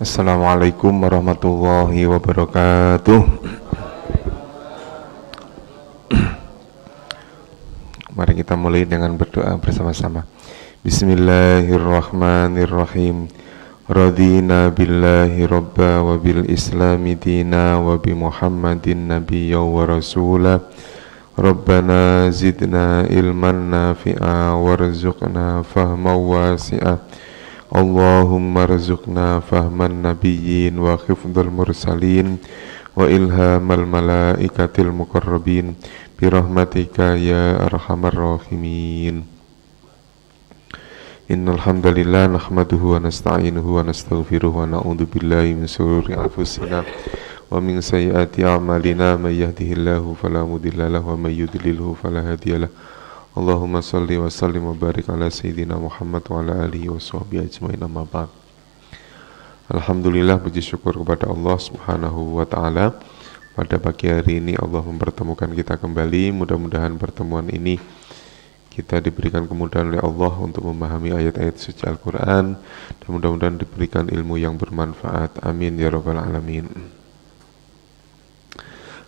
Assalamualaikum warahmatullahi wabarakatuh. Mari kita mulai dengan berdoa bersama-sama. Bismillahirrahmanirrahim. Radina billahi robba wa bil islami dina wa bi muhammadin nabiyya wa rasulah. Rabbana zidna ilman nafi'a warzuqna fahman wasi'a. Allahumma rzuqna fahman nabiyyin wa khifdhal mursalin wa ilhamal malaikatil muqarrabin birahmatika ya arhamar rahimin. Innal hamdalillah nahmaduhu wa nasta'inuhu wa nastaghfiruhu wa na'udzu billahi min shururi anfusina wa min sayyiati a'malina may yahdihillahu fala mudilla lahu wa may yudlilhu fala hadiyalah. Allahumma salli wa sallim wa barik ala sayyidina Muhammad wa ala alihi wa sahbihi ajmain, amma ba'd. Alhamdulillah, puji syukur kepada Allah Subhanahu wa taala. Pada pagi hari ini Allah mempertemukan kita kembali. Mudah-mudahan pertemuan ini kita diberikan kemudahan oleh Allah untuk memahami ayat-ayat suci Al-Qur'an, dan mudah-mudahan diberikan ilmu yang bermanfaat. Amin ya rabbal alamin.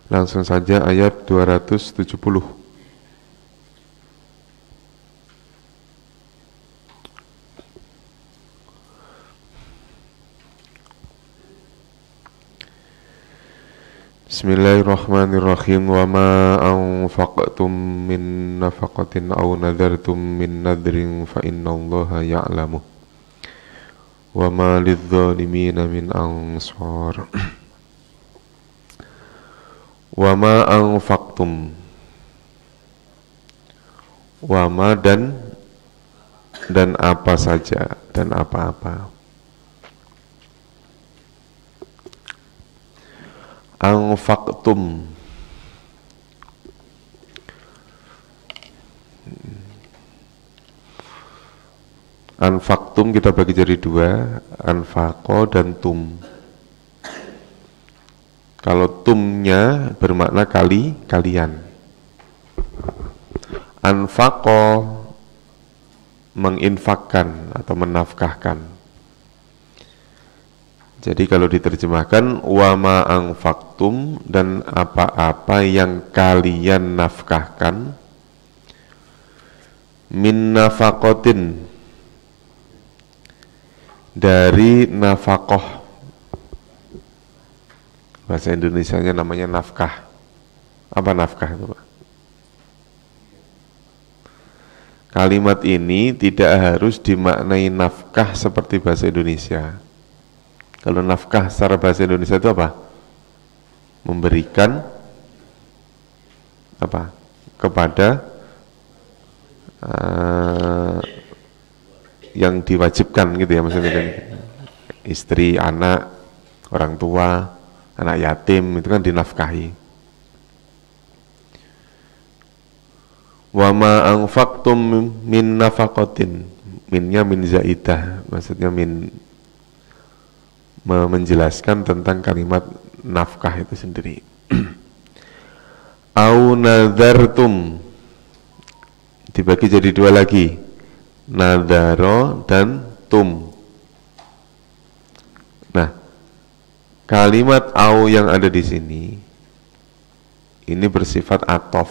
Langsung saja ayat 270. Bismillahirrahmanirrahim. Wa ma anfaqtum min nafaqatin aw nadartum min nadrin fa innallaha ya'lamu. Wa ma lidh-dhalimina min ansar. Wa ma anfaqtum. Wa ma dan apa saja dan apa-apa. Anfaqtum. Anfaqtum kita bagi jadi dua, anfaqo dan tum. Kalau tumnya bermakna kalian. Anfaqo menginfakkan atau menafkahkan. Jadi kalau diterjemahkan wa ma anfaqtum, dan apa-apa yang kalian nafkahkan, min nafaqatin, dari nafaqah. Bahasa Indonesianya namanya nafkah. Apa nafkah itu, Pak? Kalimat ini tidak harus dimaknai nafkah seperti bahasa Indonesia. Kalau nafkah secara bahasa Indonesia itu apa? Memberikan apa? Kepada yang diwajibkan gitu ya, maksudnya kan. Istri, anak, orang tua, anak yatim, itu kan dinafkahi. Wa ma anfaqtum min nafaqatin. Minnya min zaidah, maksudnya min menjelaskan tentang kalimat nafkah itu sendiri. Au nadartum, dibagi jadi dua lagi, nadaro dan tum. Nah, kalimat au yang ada di sini ini bersifat atof.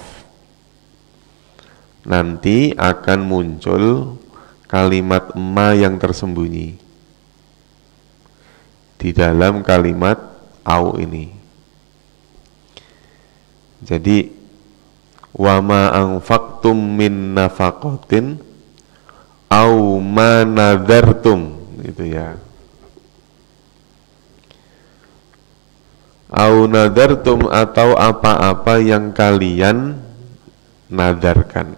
Nanti akan muncul kalimat ma yang tersembunyi di dalam kalimat au ini. Jadi wa ma anfaqtum min nafaqatin au ma nadartum, itu ya. Au nadartum, atau apa-apa yang kalian nadarkan.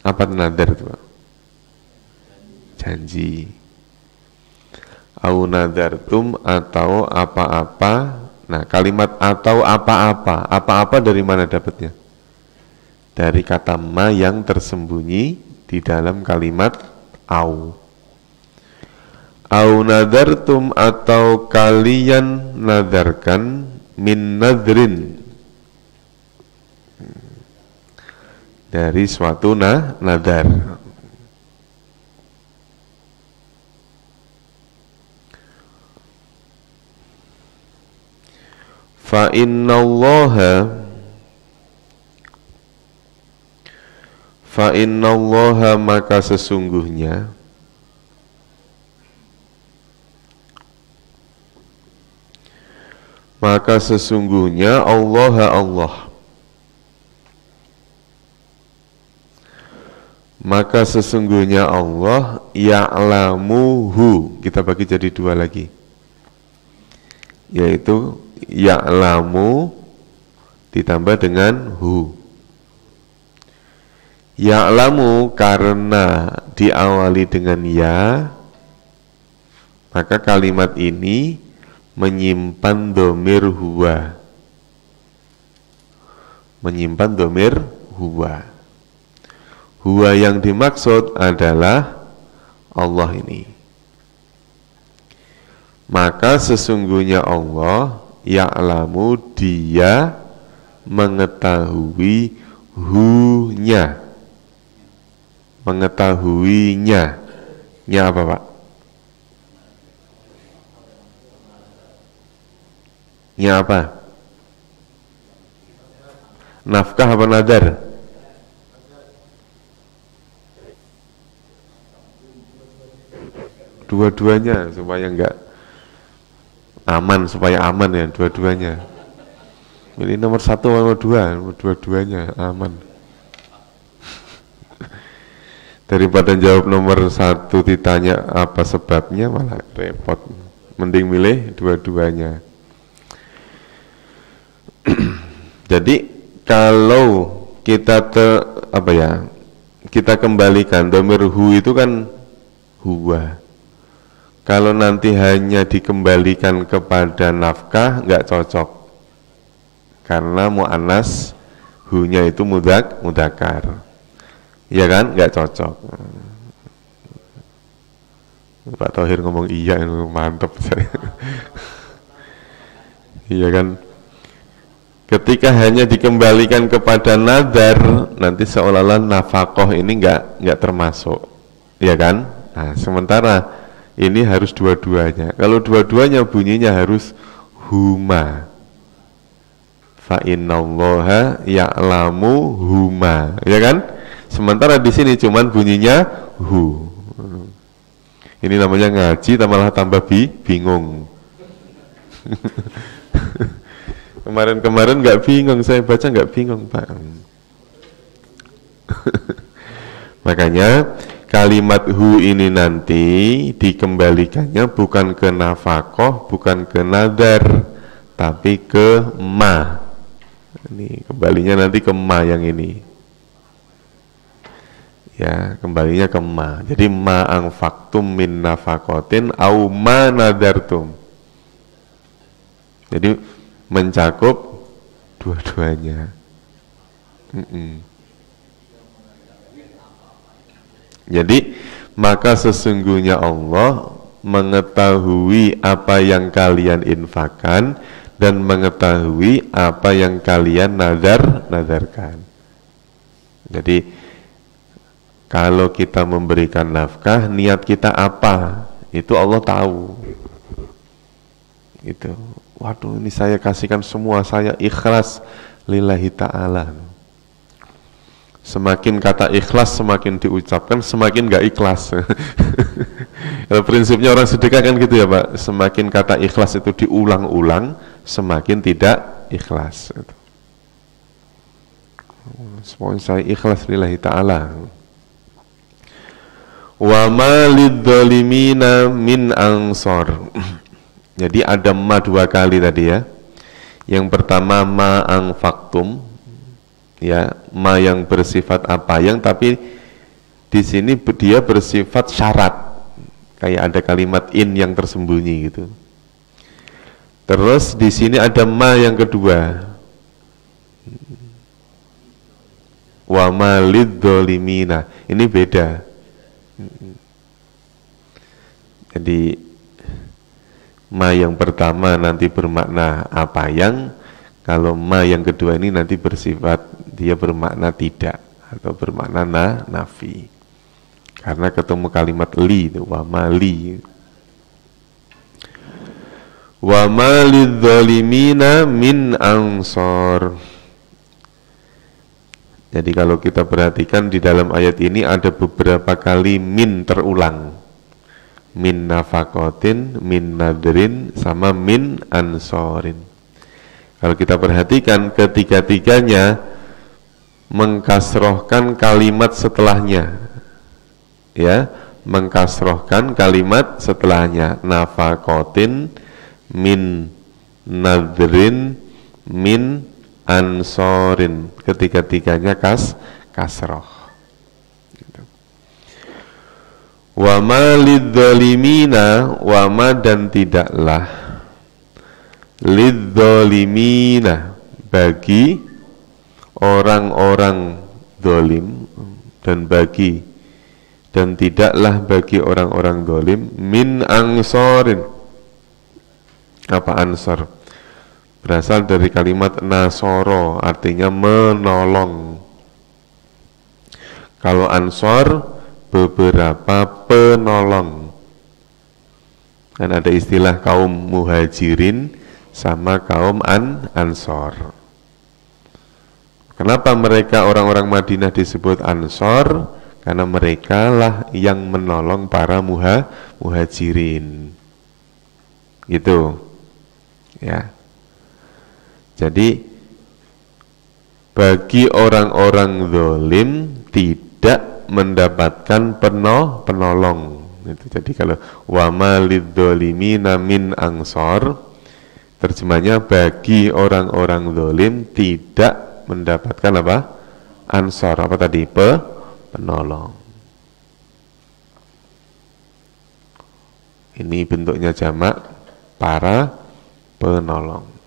Apa nadar itu, Pak? Janji. Au nadartum, atau apa-apa. Nah, kalimat atau apa-apa, apa-apa dari mana dapatnya? Dari kata ma yang tersembunyi di dalam kalimat au. Au nadartum, atau kalian nadarkan, min nadrin, dari suatu nadar. Fa innallaha maka sesungguhnya Allah ya'lamuhu, kita bagi jadi dua lagi, yaitu ya'lamu ditambah dengan hu. Ya'lamu karena diawali dengan ya, maka kalimat ini menyimpan domir huwa, huwa yang dimaksud adalah Allah ini. Maka sesungguhnya Allah ya'lamu, dia mengetahui hu-nya, mengetahuinya. Nya apa Pak? Nya apa? Nafkah apa nadar? Dua-duanya supaya enggak aman, supaya aman ya dua-duanya. Ini nomor 1 atau 2, dua-duanya aman. Daripada jawab nomor 1 ditanya apa sebabnya malah repot. Mending milih dua-duanya. Jadi kalau kita kita kembalikan domir hu itu kan huwa. Kalau nanti hanya dikembalikan kepada nafkah nggak cocok, karena mu'annas hu-nya itu mudzakkar, ya kan, nggak cocok. Pak Thohir ngomong iya, mantep. Iya kan, ketika hanya dikembalikan kepada nadar, nanti seolah-olah nafkah ini nggak termasuk, ya kan. Nah, sementara ini harus dua-duanya. Kalau dua-duanya bunyinya harus huma. Fa innallaha ya'lamu huma, ya kan? Sementara di sini cuman bunyinya hu. Ini namanya ngaji, malah tambah bingung. Kemarin nggak bingung, saya baca nggak bingung Pak. Makanya kalimat hu ini nanti dikembalikannya bukan ke nafkah, bukan ke nadar, tapi ke ma. Ini kembalinya nanti ke ma yang ini. Ya, kembalinya ke ma. Jadi ma anfaqtum min nafaqatin au ma nadartum. Jadi mencakup dua-duanya. Jadi maka sesungguhnya Allah mengetahui apa yang kalian infakkan dan mengetahui apa yang kalian nadarkan. Jadi kalau kita memberikan nafkah, niat kita apa? Itu Allah tahu. Itu. Waduh, ini saya kasihkan semua, saya ikhlas lillahi ta'ala. Semakin kata ikhlas semakin diucapkan, semakin gak ikhlas. Kalau prinsipnya orang sedekah kan gitu ya Pak. Semakin kata ikhlas itu diulang-ulang, semakin tidak ikhlas. Semoga saya ikhlas lillahi ta'ala. Wa ma lidzalimina min ansor. Jadi ada ma 2 kali tadi ya. Yang pertama ma anfaqtum, ya, ma yang bersifat apa yang, tapi di sini dia bersifat syarat, kayak ada kalimat in yang tersembunyi gitu. Terus di sini ada ma yang kedua, wa ma lidzalimina, ini beda. Jadi ma yang pertama nanti bermakna apa yang, kalau ma yang kedua ini nanti bersifat dia bermakna tidak atau bermakna nafi. Karena ketemu kalimat li, wa ma li. Wa ma lidzalimina min ansor. Jadi kalau kita perhatikan di dalam ayat ini ada beberapa kali min terulang. Min nafakotin, min nadrin, sama min ansorin. Kalau kita perhatikan ketiga-tiganya mengkasrohkan kalimat setelahnya. Ya, mengkasrohkan kalimat setelahnya. Nafakotin, min nadrin, min ansorin, ketiga-tiganya kasroh. Gitu. Wa ma lidzalimina, wa ma dan tidaklah lidzalimina bagi orang-orang zalim, dan tidaklah bagi orang-orang zalim min ansorin. Apa ansor? Berasal dari kalimat nasoro, artinya menolong. Kalau ansor, beberapa penolong. Dan ada istilah kaum muhajirin sama kaum ansor. Kenapa mereka orang-orang Madinah disebut ansor? Karena mereka lah yang menolong para muhajirin. Gitu. Ya. Jadi bagi orang-orang zalim tidak mendapatkan penolong. Itu. Jadi kalau wa ma lidzalimina min ansor, terjemahnya bagi orang-orang zalim tidak mendapatkan apa? Ansor. Apa tadi? Penolong. Ini bentuknya jamak para penolong.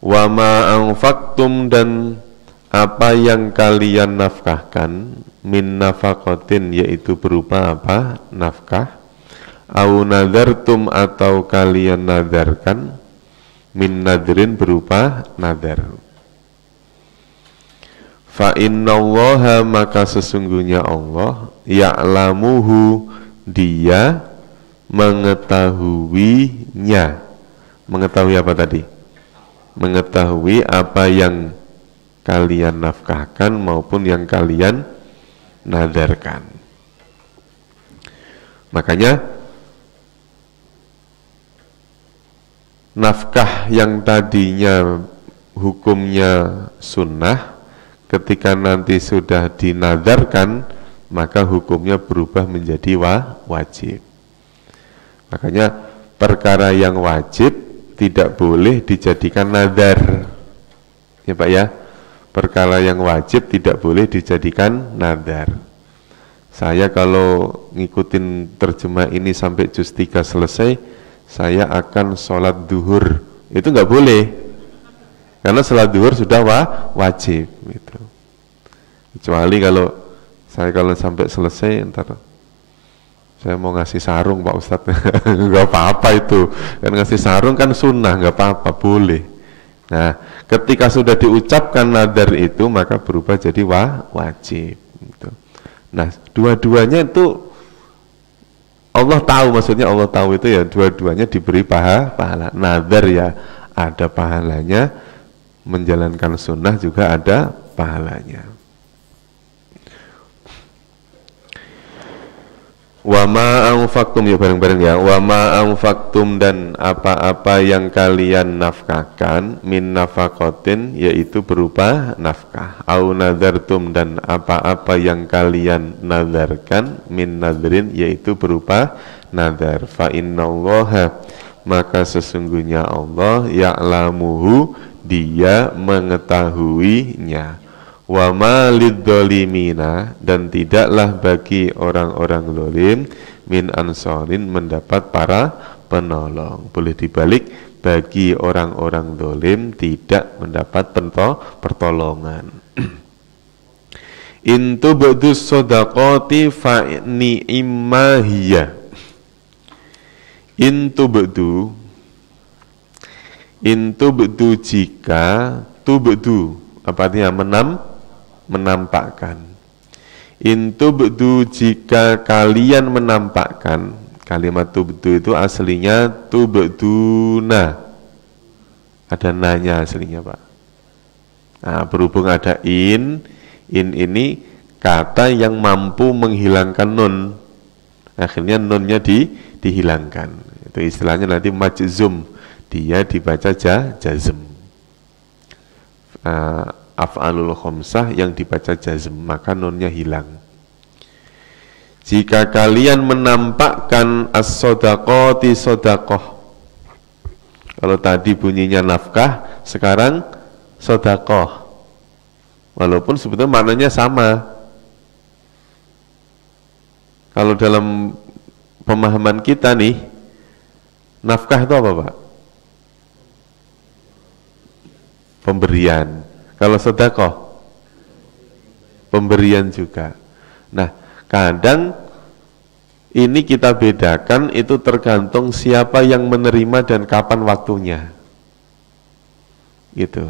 Wa ma anfaqtum dan apa yang kalian nafkahkan min nafaqatin, yaitu berupa apa? Nafkah. Au nadartum atau kalian nadarkan, min nadrin berupa nadar. Fa innallaha maka sesungguhnya Allah ya'lamuhu dia mengetahuinya. Mengetahui apa tadi? Mengetahui apa yang kalian nafkahkan maupun yang kalian nadarkan. Makanya nafkah yang tadinya hukumnya sunnah, ketika nanti sudah dinadarkan, maka hukumnya berubah menjadi wajib. Makanya perkara yang wajib tidak boleh dijadikan nadar. Ya Pak ya, perkara yang wajib tidak boleh dijadikan nadar. Saya kalau ngikutin terjemah ini sampai juz 3 selesai, saya akan sholat duhur. Itu nggak boleh, karena sholat duhur sudah wajib. Gitu. Kecuali kalau saya sampai selesai, ntar saya mau ngasih sarung Pak Ustadz. Nggak apa-apa itu, kan ngasih sarung kan sunnah, nggak apa-apa, boleh. Nah, ketika sudah diucapkan nadar itu, maka berubah jadi wajib. Gitu. Nah, dua-duanya itu Allah tahu, maksudnya Allah tahu itu ya, dua-duanya diberi pahala. Nadar ya ada pahalanya, menjalankan sunnah juga ada pahalanya. Wa ma anfaqtum, ya bareng-bareng ya. Wa ma anfaqtum dan apa-apa yang kalian nafkahkan min nafaqatin, yaitu berupa nafkah. Au nadartum dan apa-apa yang kalian nadarkan min nadrin, yaitu berupa nadar. Fa innallaha maka sesungguhnya Allah ya'lamuhu dia mengetahuinya. Wa ma lidzalimina dan tidaklah bagi orang-orang zalim min ansorin mendapat para penolong. Boleh dibalik, bagi orang-orang zalim tidak mendapat pertolongan. In tubdu shadaqati fa ni'ma hiya. In tubdu jika tubdu apa artinya menampakkan. Intubdu jika kalian menampakkan, kalimat tubdu itu aslinya tubduna. Ada nanya aslinya Pak. Nah, berhubung ada in ini kata yang mampu menghilangkan nun. Akhirnya nunnya dihilangkan. Itu istilahnya nanti majzum. Dia dibaca jazm. Af'alul khamsah yang dibaca jazm, maka nunnya hilang. Jika kalian menampakkan as-sodaqoti sodaqoh. Kalau tadi bunyinya nafkah, sekarang sodaqoh. Walaupun sebetulnya maknanya sama. Kalau dalam pemahaman kita nih, nafkah itu apa Pak? Pemberian. Kalau sedekah, pemberian juga. Nah, kadang ini kita bedakan, itu tergantung siapa yang menerima dan kapan waktunya. Gitu.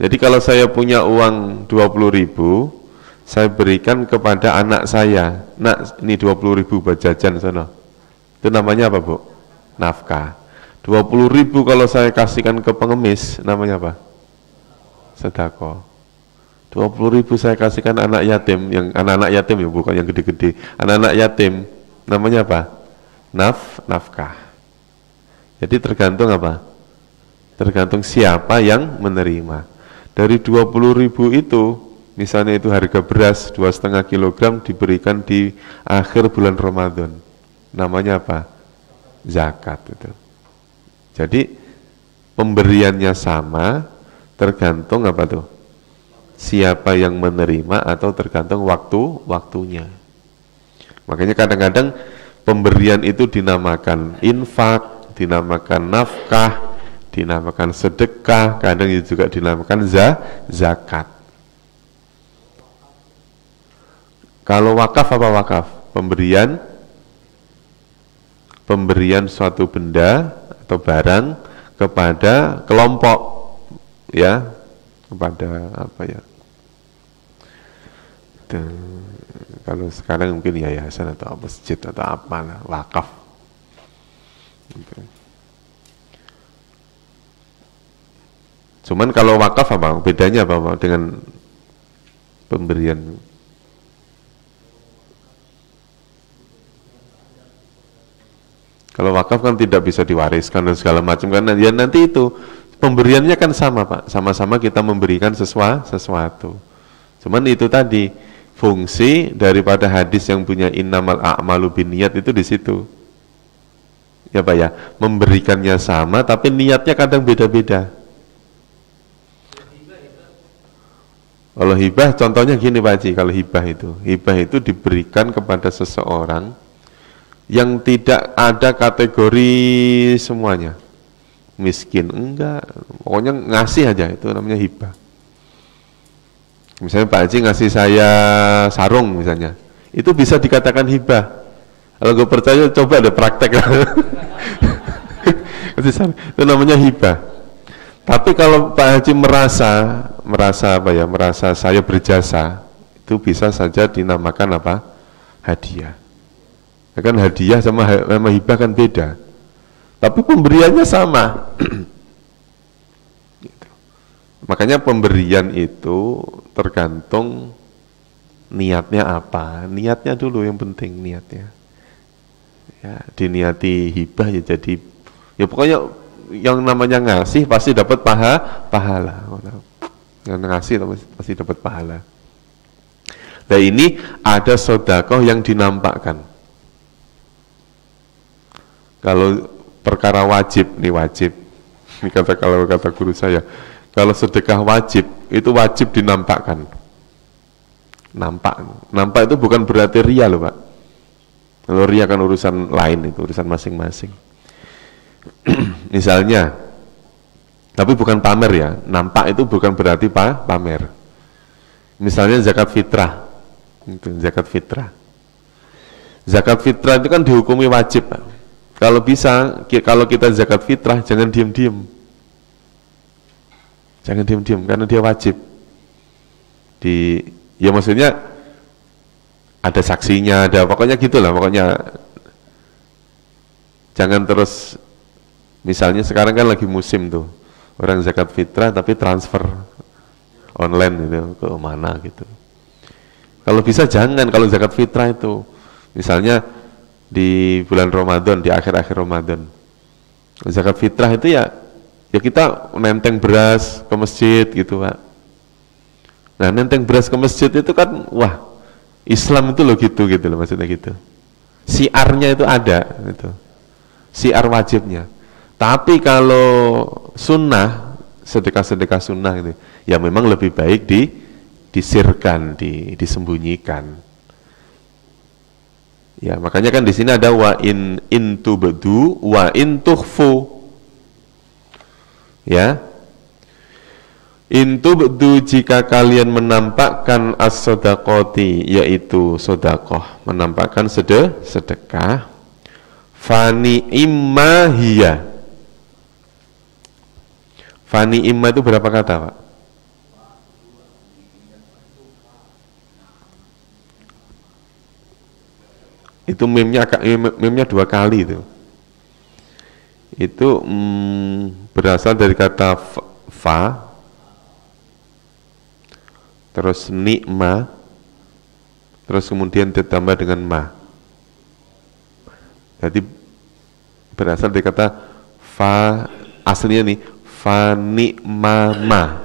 Jadi kalau saya punya uang 20.000, saya berikan kepada anak saya. Nak, ini 20.000 buat jajan sana. Itu namanya apa Bu? Nafkah. 20.000 kalau saya kasihkan ke pengemis, namanya apa? Sedekah. 20.000 saya kasihkan anak yatim, yang anak-anak yatim ya, bukan yang gede-gede. Anak-anak yatim, namanya apa? Nafkah. Jadi tergantung apa? Tergantung siapa yang menerima. Dari 20.000 itu, misalnya itu harga beras 2,5 kilogram diberikan di akhir bulan Ramadan. Namanya apa? Zakat itu. Jadi pemberiannya sama, tergantung apa tuh? Siapa yang menerima atau tergantung waktunya. Makanya kadang-kadang pemberian itu dinamakan infak, dinamakan nafkah, dinamakan sedekah, kadang juga dinamakan zakat. Kalau wakaf apa wakaf? Pemberian suatu benda atau barang kepada kelompok, ya, kepada apa ya? Kalau sekarang mungkin yayasan atau masjid atau apa lah, wakaf. Cuman kalau wakaf apa? Bedanya apa dengan pemberian? Kalau wakaf kan tidak bisa diwariskan dan segala macam kan, ya nanti itu pemberiannya kan sama Pak, sama-sama kita memberikan sesuatu. Cuman itu tadi fungsi daripada hadis yang punya innamal a'malu binniyat itu di situ. Ya Pak ya, memberikannya sama tapi niatnya kadang beda-beda. Kalau hibah contohnya gini Pak Haji, kalau hibah itu diberikan kepada seseorang yang tidak ada kategori semuanya. Miskin enggak, pokoknya ngasih aja, itu namanya hibah. Misalnya Pak Haji ngasih saya sarung misalnya, itu bisa dikatakan hibah. Kalau gue percaya coba ada praktek. Itu namanya hibah. Tapi kalau Pak Haji merasa apa ya, merasa saya berjasa, itu bisa saja dinamakan apa? Hadiah. Ya kan hadiah sama hibah kan beda. Tapi pemberiannya sama. Gitu. Makanya pemberian itu tergantung niatnya apa. Niatnya dulu yang penting, niatnya. Ya, diniati hibah ya jadi, ya pokoknya yang namanya ngasih pasti dapat pahala. Yang ngasih pasti dapat pahala. Nah ini ada sedekah yang dinampakkan. Kalau perkara wajib, ini kalau kata guru saya, kalau sedekah wajib, itu wajib dinampakkan. Nampak itu bukan berarti ria loh Pak. Kalau ria kan urusan lain, itu urusan masing-masing. Misalnya, tapi bukan pamer ya, nampak itu bukan berarti pamer. Misalnya zakat fitrah, zakat fitrah. Zakat fitrah itu kan dihukumi wajib Pak. Kalau bisa, kalau kita zakat fitrah, jangan diam-diam. Jangan diam-diam, karena dia wajib. Ya maksudnya, ada saksinya, ada pokoknya gitulah, pokoknya jangan terus, misalnya sekarang kan lagi musim tuh, orang zakat fitrah tapi transfer online gitu, ke mana gitu. Kalau bisa jangan, kalau zakat fitrah itu, misalnya di bulan Ramadan, di akhir-akhir Ramadan, zakat fitrah itu ya kita nenteng beras ke masjid gitu Pak. Nah nenteng beras ke masjid itu kan, wah Islam itu loh gitu loh maksudnya gitu. Siarnya itu ada, gitu. Siar wajibnya. Tapi kalau sunnah, sedekah-sedekah sunnah gitu, ya memang lebih baik disirkan, disembunyikan. Ya makanya kan di sini ada wa in tubdu wa in tukhfu. Ya, in tubdu jika kalian menampakkan as-sadaqati, yaitu sodakoh, menampakkan sedekah, fani imma hiya. Fani imma itu berapa kata Pak? Itu mimnya 2 kali itu. Itu berasal dari kata fa, terus nikma, terus kemudian ditambah dengan ma. Jadi berasal dari kata fa, aslinya nih fa nikmama,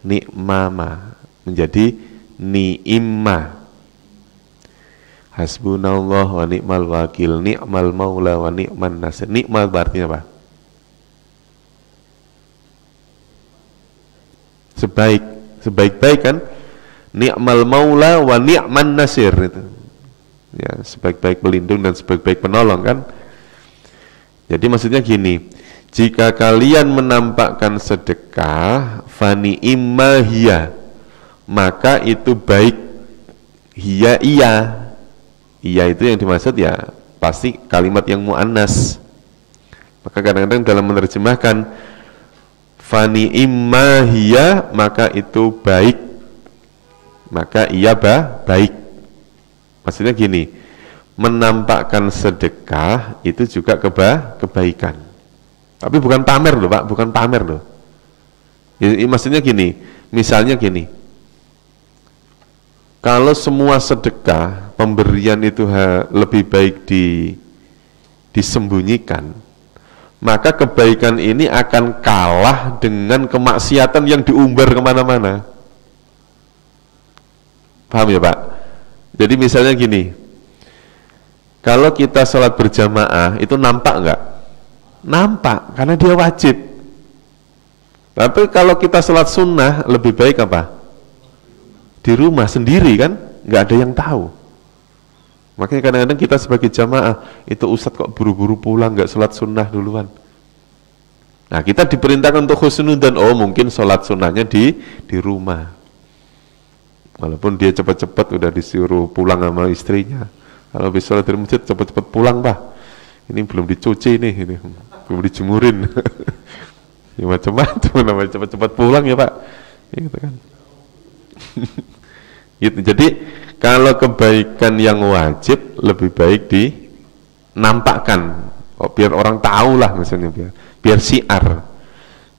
nikmama menjadi ni'imma. Hasbunallah wa ni'mal wakil, ni'mal maula wa ni'man nasir. Ni'mal artinya apa? Sebaik-baik kan? Ni'mal maula wa ni'man nasir itu. Ya, sebaik-baik pelindung dan sebaik-baik penolong kan? Jadi maksudnya gini, jika kalian menampakkan sedekah, fani imma hiya, maka itu baik. Hiya iya. Iya itu yang dimaksud ya pasti kalimat yang mu'annas. Maka kadang-kadang dalam menerjemahkan fani imma hiya, maka itu baik, maka iya baik. Maksudnya gini, menampakkan sedekah itu juga kebaikan. Tapi bukan pamer loh Pak, bukan pamer loh. Ya, maksudnya gini, misalnya gini, kalau semua sedekah, pemberian itu lebih baik disembunyikan, maka kebaikan ini akan kalah dengan kemaksiatan yang diumbar kemana-mana. Paham ya Pak? Jadi misalnya gini, kalau kita sholat berjamaah, itu nampak nggak? Nampak, karena dia wajib. Tapi kalau kita sholat sunnah, lebih baik apa? Di rumah sendiri kan, nggak ada yang tahu. Makanya kadang-kadang kita sebagai jamaah, itu Ustadz kok buru-buru pulang, nggak sholat sunnah duluan. Nah kita diperintahkan untuk husnudzon, oh mungkin sholat sunnahnya di rumah. Walaupun dia cepat-cepat udah disuruh pulang sama istrinya. Kalau habis sholat di masjid, cepat-cepat pulang Pak. Ini belum dicuci nih, ini belum dijemurin. Ya macam-macam namanya cepat-cepat pulang ya Pak. Gitu kan. Gitu. Jadi kalau kebaikan yang wajib lebih baik dinampakkan, biar orang tahu lah misalnya, biar siar.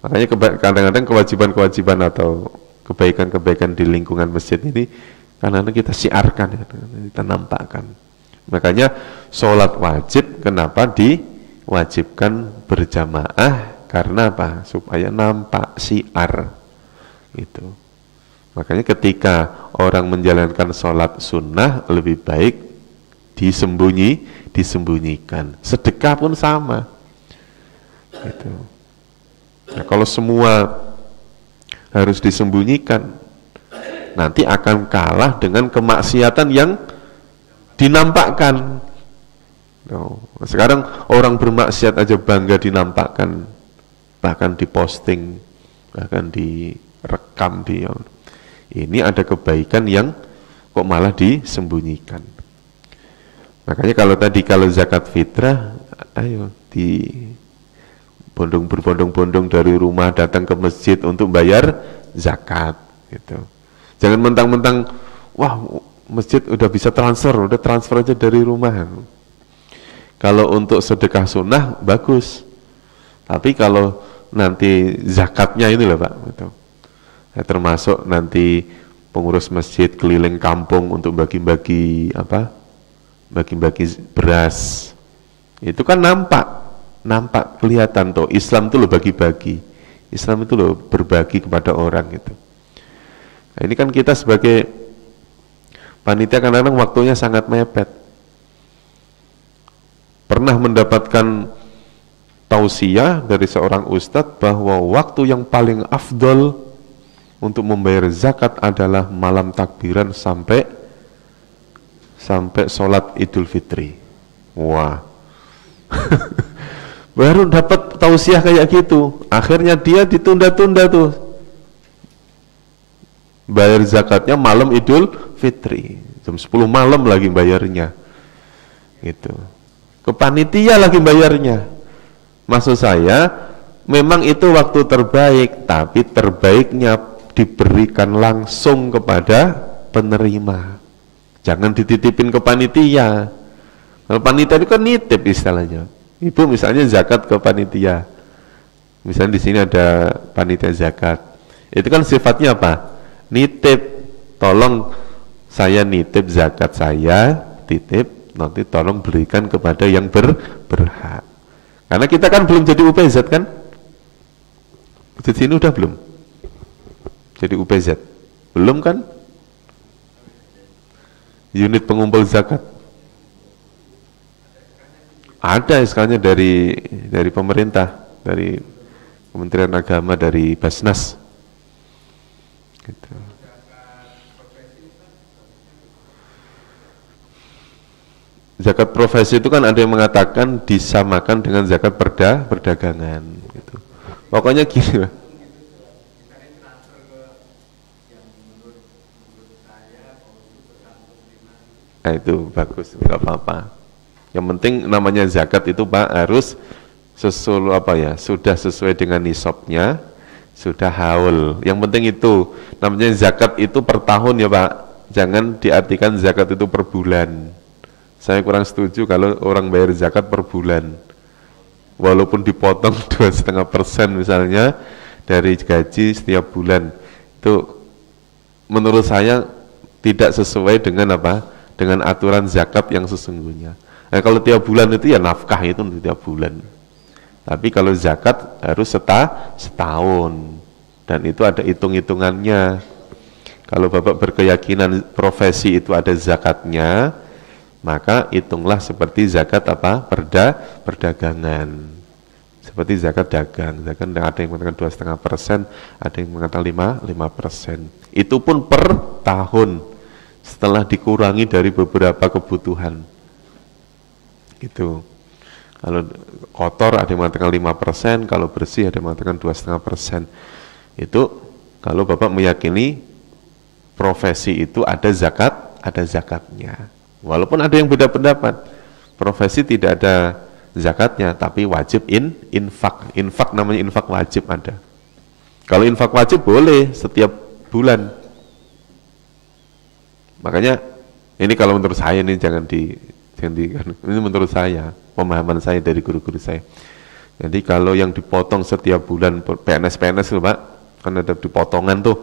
Makanya kadang-kadang kewajiban-kewajiban atau kebaikan-kebaikan di lingkungan masjid ini kadang-kadang kita siarkan, kita nampakkan. Makanya sholat wajib kenapa diwajibkan berjamaah? Karena apa? Supaya nampak siar itu. Makanya ketika orang menjalankan sholat sunnah lebih baik disembunyikan. Sedekah pun sama. Gitu. Nah, kalau semua harus disembunyikan, nanti akan kalah dengan kemaksiatan yang dinampakkan. Sekarang orang bermaksiat aja bangga dinampakkan, bahkan diposting, bahkan direkam ini ada kebaikan yang kok malah disembunyikan. Makanya kalau zakat fitrah, ayo berbondong-bondong dari rumah datang ke masjid untuk bayar zakat gitu. Jangan mentang-mentang wah masjid udah bisa transfer aja dari rumah. Kalau untuk sedekah sunnah bagus, tapi kalau nanti zakatnya ini loh Pak, gitu. Ya, termasuk nanti pengurus masjid keliling kampung untuk bagi-bagi beras, itu kan nampak kelihatan tuh Islam itu loh bagi-bagi, Islam itu loh berbagi kepada orang gitu. Nah, ini kan kita sebagai panitia kadang-kadang waktunya sangat mepet. Pernah mendapatkan tausiah dari seorang ustadz bahwa waktu yang paling afdol untuk membayar zakat adalah malam takbiran sampai sholat Idul Fitri. Wah, baru dapat tausiah kayak gitu. Akhirnya dia ditunda-tunda tuh, bayar zakatnya malam Idul Fitri, jam 10 malam lagi bayarnya, gitu. Ke panitia lagi bayarnya. Maksud saya, memang itu waktu terbaik, tapi terbaiknya diberikan langsung kepada penerima. Jangan dititipin ke panitia. Kalau panitia itu kan nitip istilahnya. Ibu misalnya zakat ke panitia. Misalnya di sini ada panitia zakat. Itu kan sifatnya apa? Nitip. Tolong saya nitip zakat saya, titip, nanti tolong berikan kepada yang berhak. Karena kita kan belum jadi UPZ kan? Di sini udah belum? Jadi UPZ? Belum kan? Unit pengumpul zakat. Ada SK-nya dari pemerintah, dari Kementerian Agama, dari Basnas. Gitu. Zakat profesi itu kan ada yang mengatakan disamakan dengan zakat perdagangan. Gitu. Pokoknya gini. Nah itu bagus, nggak apa-apa. Yang penting namanya zakat itu Pak harus sudah sesuai dengan nisabnya, sudah haul. Yang penting itu namanya zakat itu per tahun ya Pak. Jangan diartikan zakat itu per bulan. Saya kurang setuju kalau orang bayar zakat per bulan. Walaupun dipotong 2,5% misalnya dari gaji setiap bulan, itu menurut saya tidak sesuai dengan dengan aturan zakat yang sesungguhnya. Nah, kalau tiap bulan itu ya nafkah itu tiap bulan. Tapi kalau zakat harus setahun, dan itu ada hitung-hitungannya. Kalau Bapak berkeyakinan profesi itu ada zakatnya, maka hitunglah seperti zakat perdagangan. Seperti zakat dagang. Zakat ada yang mengatakan 2,5%, ada yang mengatakan 5%. Itu pun per tahun, setelah dikurangi dari beberapa kebutuhan. Gitu. Kalau kotor ada yang mengatakan 5%, kalau bersih ada yang mengatakan 2,5%. Itu kalau Bapak meyakini profesi itu ada zakatnya. Walaupun ada yang beda pendapat, profesi tidak ada zakatnya, tapi wajib infak. Infak namanya infak wajib ada. Kalau infak wajib boleh setiap bulan. Makanya ini kalau menurut saya ini jangan ini menurut saya, pemahaman saya dari guru-guru saya. Jadi kalau yang dipotong setiap bulan PNS loh Pak, kan ada dipotongan tuh.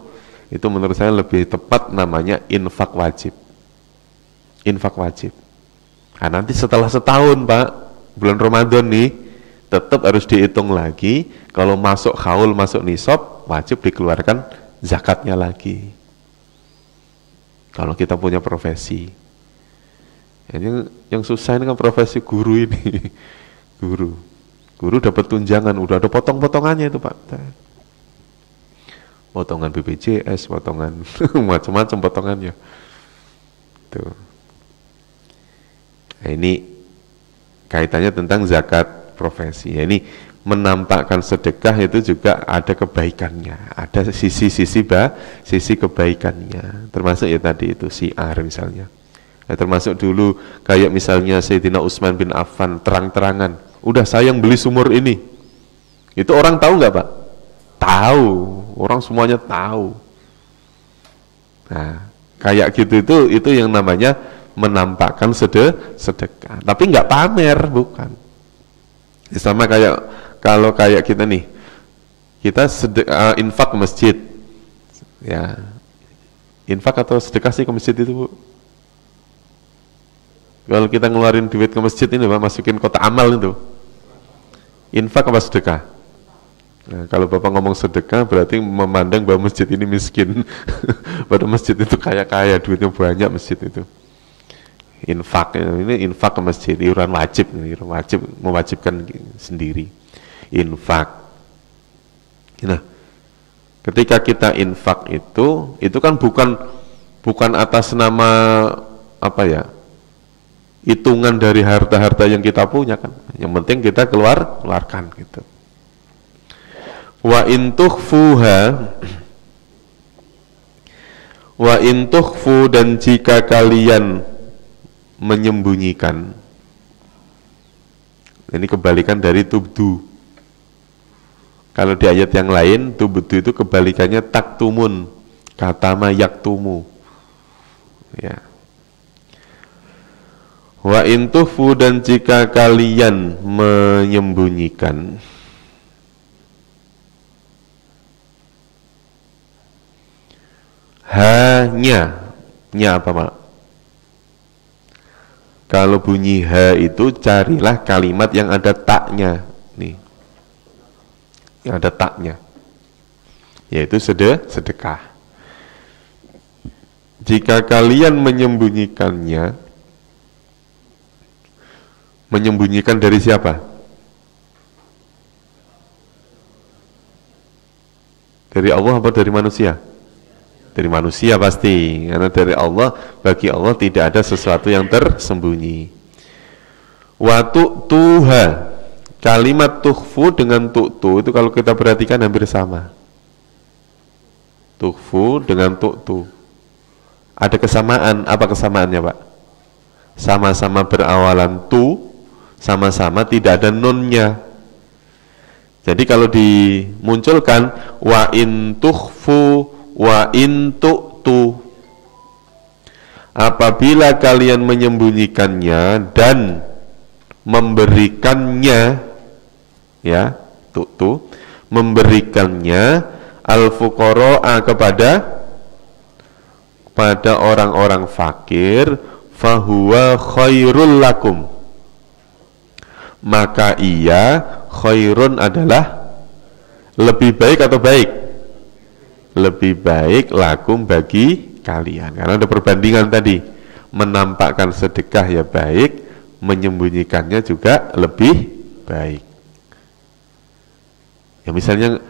Itu menurut saya lebih tepat namanya infak wajib. Infak wajib. Nah, nanti setelah setahun Pak, bulan Ramadan nih, tetap harus dihitung lagi. Kalau masuk haul, masuk nisab, wajib dikeluarkan zakatnya lagi. Kalau kita punya profesi. Yang susah ini kan profesi guru ini. Guru dapat tunjangan, udah ada potong-potongannya itu Pak. Potongan BPJS, potongan macam-macam potongannya. Tuh. Nah, ini kaitannya tentang zakat profesi. Ya, ini menampakkan sedekah itu juga ada kebaikannya, ada sisi kebaikannya. Termasuk ya tadi itu siar misalnya. Ya, termasuk dulu kayak misalnya Sayyidina Utsman bin Affan terang-terangan, udah saya yang beli sumur ini. Itu orang tahu nggak Pak? Tahu, orang semuanya tahu. Nah, Kayak gitu itu yang namanya menampakkan sedekah. Tapi nggak pamer, bukan. Sama kayak kalau kayak kita nih, kita infak ke masjid, ya. Infak atau sedekah sih ke masjid itu, Bu? Kalau kita ngeluarin duit ke masjid ini, Pak, masukin kotak amal itu. Infak apa sedekah? Nah, kalau Bapak ngomong sedekah berarti memandang bahwa masjid ini miskin. Padahal masjid itu kaya-kaya, duitnya banyak masjid itu. Infak, ini infak ke masjid, iuran wajib, mewajibkan sendiri. Infak. Nah, ketika kita infak itu kan bukan atas nama apa ya? Hitungan dari harta-harta yang kita punya kan. Yang penting kita keluarkan gitu. Wa in tukhfu dan jika kalian menyembunyikan, ini kebalikan dari tubdu. Kalau di ayat yang lain tubdu itu kebalikannya taktumun, katama yaktumu, ya. Wa in tukhfu dan jika kalian menyembunyikan, nya apa, Pak? Kalau bunyi ha itu carilah kalimat yang ada taknya, nih, yang ada taknya, yaitu sedekah. Jika kalian menyembunyikan dari siapa? Dari Allah apa dari manusia? Dari manusia pasti, karena dari Allah, bagi Allah tidak ada sesuatu yang tersembunyi. Wa tu'tuha, kalimat tukhfu dengan tu'tu itu kalau kita perhatikan hampir sama. Tukhfu dengan tu'tu. Ada kesamaan, apa kesamaannya, Pak? Sama-sama berawalan tu, sama-sama tidak ada nunnya. Jadi kalau dimunculkan wa in tukhfu wa in tu'tu, apabila kalian menyembunyikannya dan memberikannya, ya, tu'tu, memberikannya al-fuqara'a kepada orang-orang fakir, fahuwa khairul lakum, maka ia khairun adalah lebih baik atau baik? Lebih baik lakum bagi kalian. Karena ada perbandingan tadi, menampakkan sedekah ya baik, menyembunyikannya juga lebih baik. Ya misalnya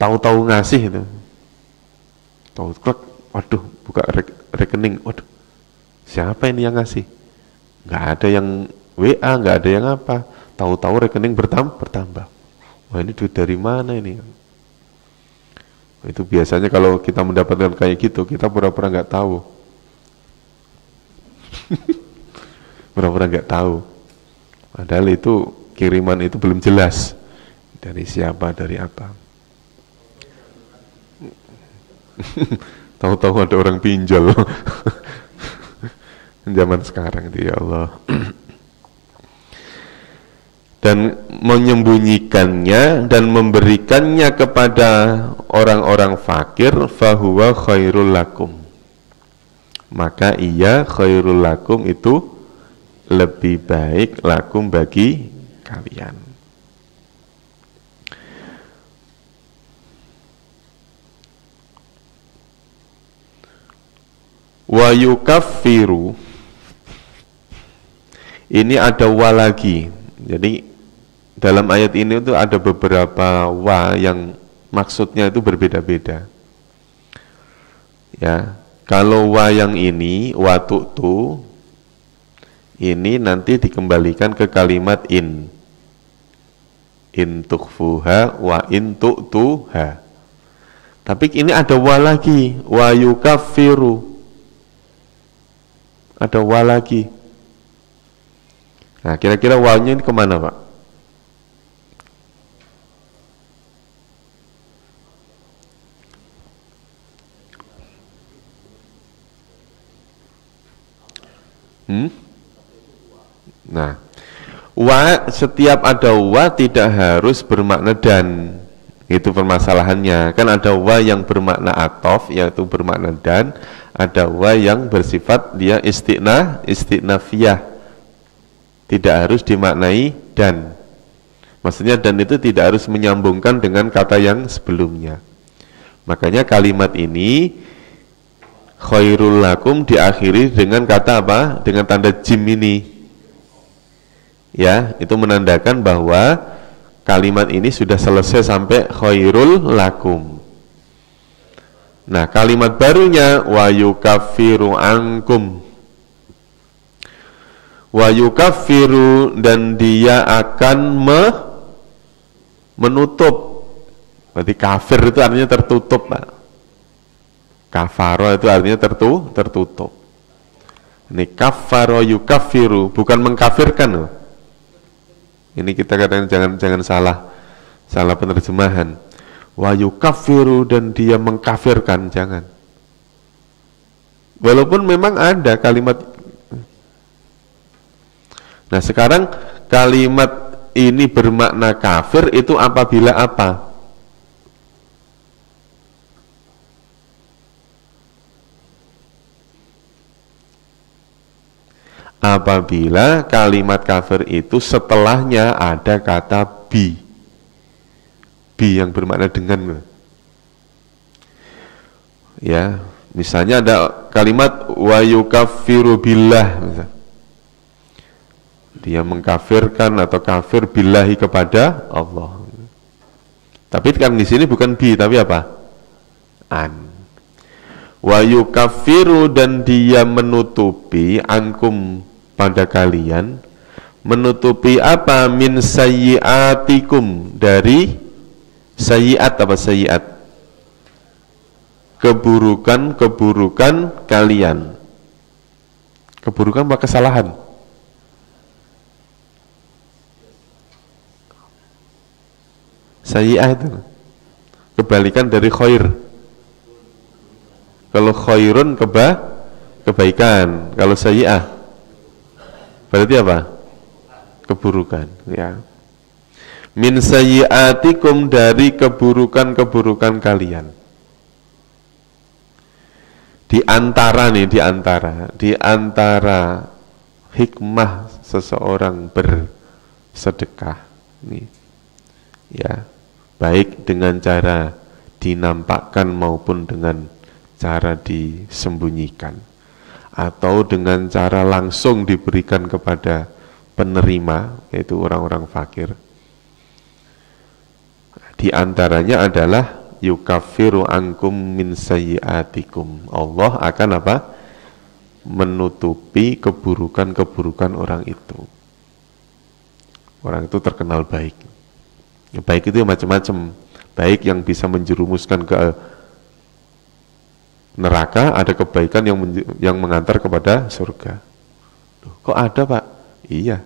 tahu-tahu ngasih itu, tahu klek, waduh buka rekening, waduh siapa ini yang ngasih? Nggak ada yang WA, nggak ada yang apa, tahu-tahu rekening bertambah. Wah ini duit dari mana ini? Itu biasanya kalau kita mendapatkan kayak gitu, kita pura-pura nggak tahu. Pura-pura nggak tahu. Padahal itu kiriman itu belum jelas dari siapa, dari apa. Tahu-tahu ada orang pinjol. Zaman sekarang itu, ya Allah. Dan menyembunyikannya dan memberikannya kepada orang-orang fakir, fahuwa khairul lakum, maka ia khairul lakum itu lebih baik lakum bagi kalian. Wa yukaffiru, ini ada wa lagi. Jadi dalam ayat ini itu ada beberapa wa yang maksudnya itu berbeda-beda. Ya, kalau wa yang ini wa tu'tu ini nanti dikembalikan ke kalimat in tukhfuha wa in tu'tuha. Tapi ini ada wa lagi, wa yukaffiru. Ada wa lagi. Nah, kira-kira wa-nya ini kemana, Pak? Nah, wa, setiap ada wa tidak harus bermakna dan. Itu permasalahannya. Kan ada wa yang bermakna atof, yaitu bermakna dan. Ada wa yang bersifat dia istinafiyah. Tidak harus dimaknai dan. Maksudnya dan itu tidak harus menyambungkan dengan kata yang sebelumnya. Makanya kalimat ini khairul lakum diakhiri dengan kata apa? Dengan tanda jim ini. Ya, itu menandakan bahwa kalimat ini sudah selesai sampai khairul lakum. Nah, kalimat barunya wa yukaffiru ankum. Wa yukaffiru, dan dia akan menutup. Berarti kafir itu artinya tertutup, Pak. Kafaro itu artinya tertutup. Ini kafaro yukaffiru, bukan mengkafirkan loh. Ini kita kadang jangan salah penerjemahan. Wa yukaffiru, dan dia mengkafirkan, jangan. Walaupun memang ada kalimat. Nah, sekarang kalimat ini bermakna kafir itu apabila apa? Apabila kalimat kafir itu setelahnya ada kata bi yang bermakna dengan. Ya, misalnya ada kalimat wa yukaffiru billah, dia mengkafirkan atau kafir billahi kepada Allah. Tapi kan di sini bukan bi tapi apa? An. Wa yukaffiru, dan dia menutupi ankum pada kalian, menutupi apa? Min sayyiatikum, dari sayyiat, apa sayyiat? Keburukan kalian. Keburukan apa kesalahan? Sayyiat itu kebalikan dari khair. Kalau khairun kebaikan, kalau sayyi'ah berarti apa? Keburukan, ya. Min sayyi'atikum, dari keburukan kalian. Di antara hikmah seseorang bersedekah nih, ya, baik dengan cara dinampakkan maupun dengan cara disembunyikan, atau dengan cara langsung diberikan kepada penerima, yaitu orang-orang fakir. Di antaranya adalah yukaffiru ankum min sayyiatikum. Allah akan apa? Menutupi keburukan orang itu. Orang itu terkenal baik. Baik itu macam-macam. Baik yang bisa menjerumuskan ke neraka, ada kebaikan yang mengantar kepada surga. Kok ada, Pak? Iya.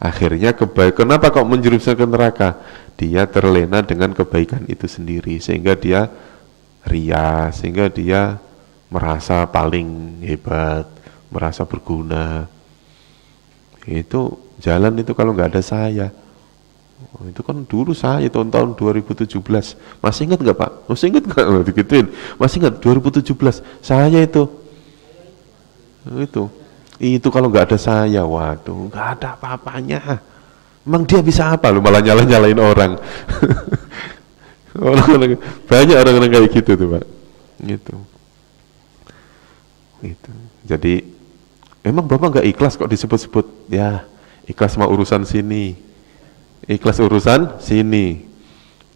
Akhirnya kebaikan, kenapa kok menjerumuskan ke neraka? Dia terlena dengan kebaikan itu sendiri, sehingga dia ria, sehingga dia merasa paling hebat, merasa berguna. Itu jalan itu kalau nggak ada saya. Itu kan dulu saya tahun 2017. Masih ingat nggak, Pak? Masih ingat nggak? Digituin. Masih ingat 2017? Saya itu kalau nggak ada saya, waduh, nggak ada apa-apanya. Emang dia bisa apa? Lu malah nyalain orang. Banyak orang-orang kayak gitu tuh, Pak. Gitu. Jadi emang Bapak nggak ikhlas kok disebut-sebut? Ya, ikhlas sama urusan sini. Ikhlas urusan sini.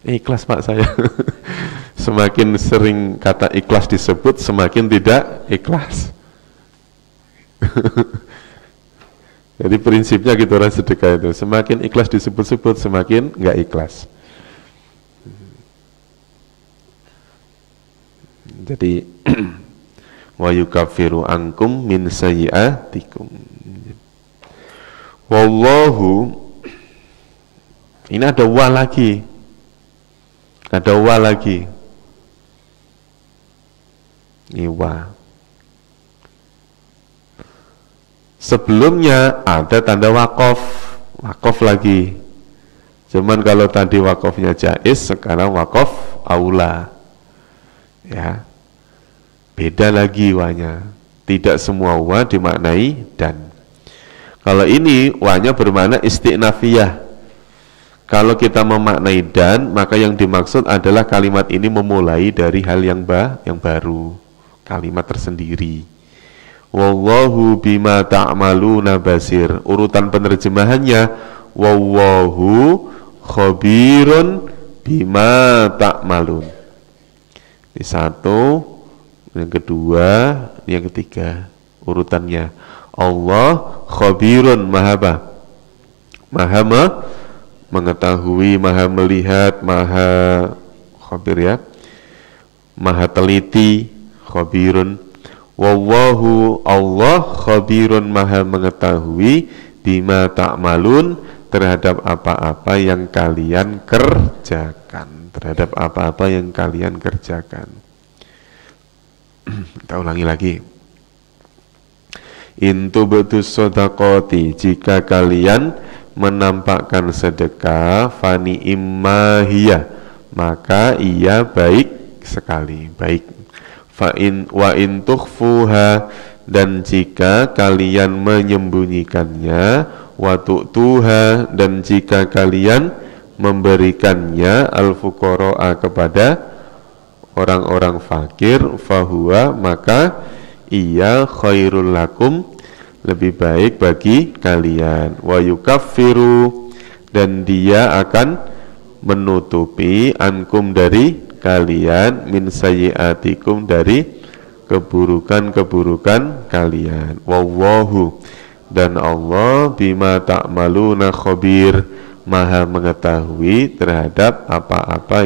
Ikhlas, Pak, saya. Semakin sering kata ikhlas disebut, semakin tidak ikhlas. Jadi prinsipnya gitu orang sedekah itu. Semakin ikhlas disebut-sebut, semakin nggak ikhlas. Jadi wa yukaffiru ankum min sayyi'atikum. Wallahu, ini ada wa lagi. Ada wa lagi. Ini wa. Sebelumnya ada tanda wakaf, wakaf lagi. Cuman kalau tadi wakafnya jaiz, sekarang wakaf aula. Ya, beda lagi wanya. Tidak semua wa dimaknai dan. Kalau ini wanya bermakna istiqnafiyah. Kalau kita memaknai dan, maka yang dimaksud adalah kalimat ini memulai dari hal yang baru, kalimat tersendiri. Wallahu bima ta'maluna basir. Urutan penerjemahannya, wallahu khabirun bima ta'malun. Ini satu, yang kedua, yang ketiga urutannya. Allah khabirun maha apa? Maha mengetahui, maha melihat, maha khabir ya, maha teliti, khabirun. Wallahu Allah khabirun maha mengetahui bima ta'malun terhadap apa-apa yang kalian kerjakan, terhadap apa-apa yang kalian kerjakan. Kita ulangi lagi. Intu betus sodakoti, jika kalian menampakkan sedekah, fani immahiyah, maka ia baik sekali, baik. Fa'in wa in tukhfuha, dan jika kalian menyembunyikannya, wa tu'tuha, dan jika kalian memberikannya, al-fuqara'a, kepada orang-orang fakir, fahuwa, maka ia khairul lakum, lebih baik bagi kalian. Wa yukaffiru, dan dia akan menutupi ankum dari kalian, min sayyiatikum, dari keburukan-keburukan kalian. Wallahu, dan Allah bima ta'maluna khabir, maha mengetahui terhadap apa-apa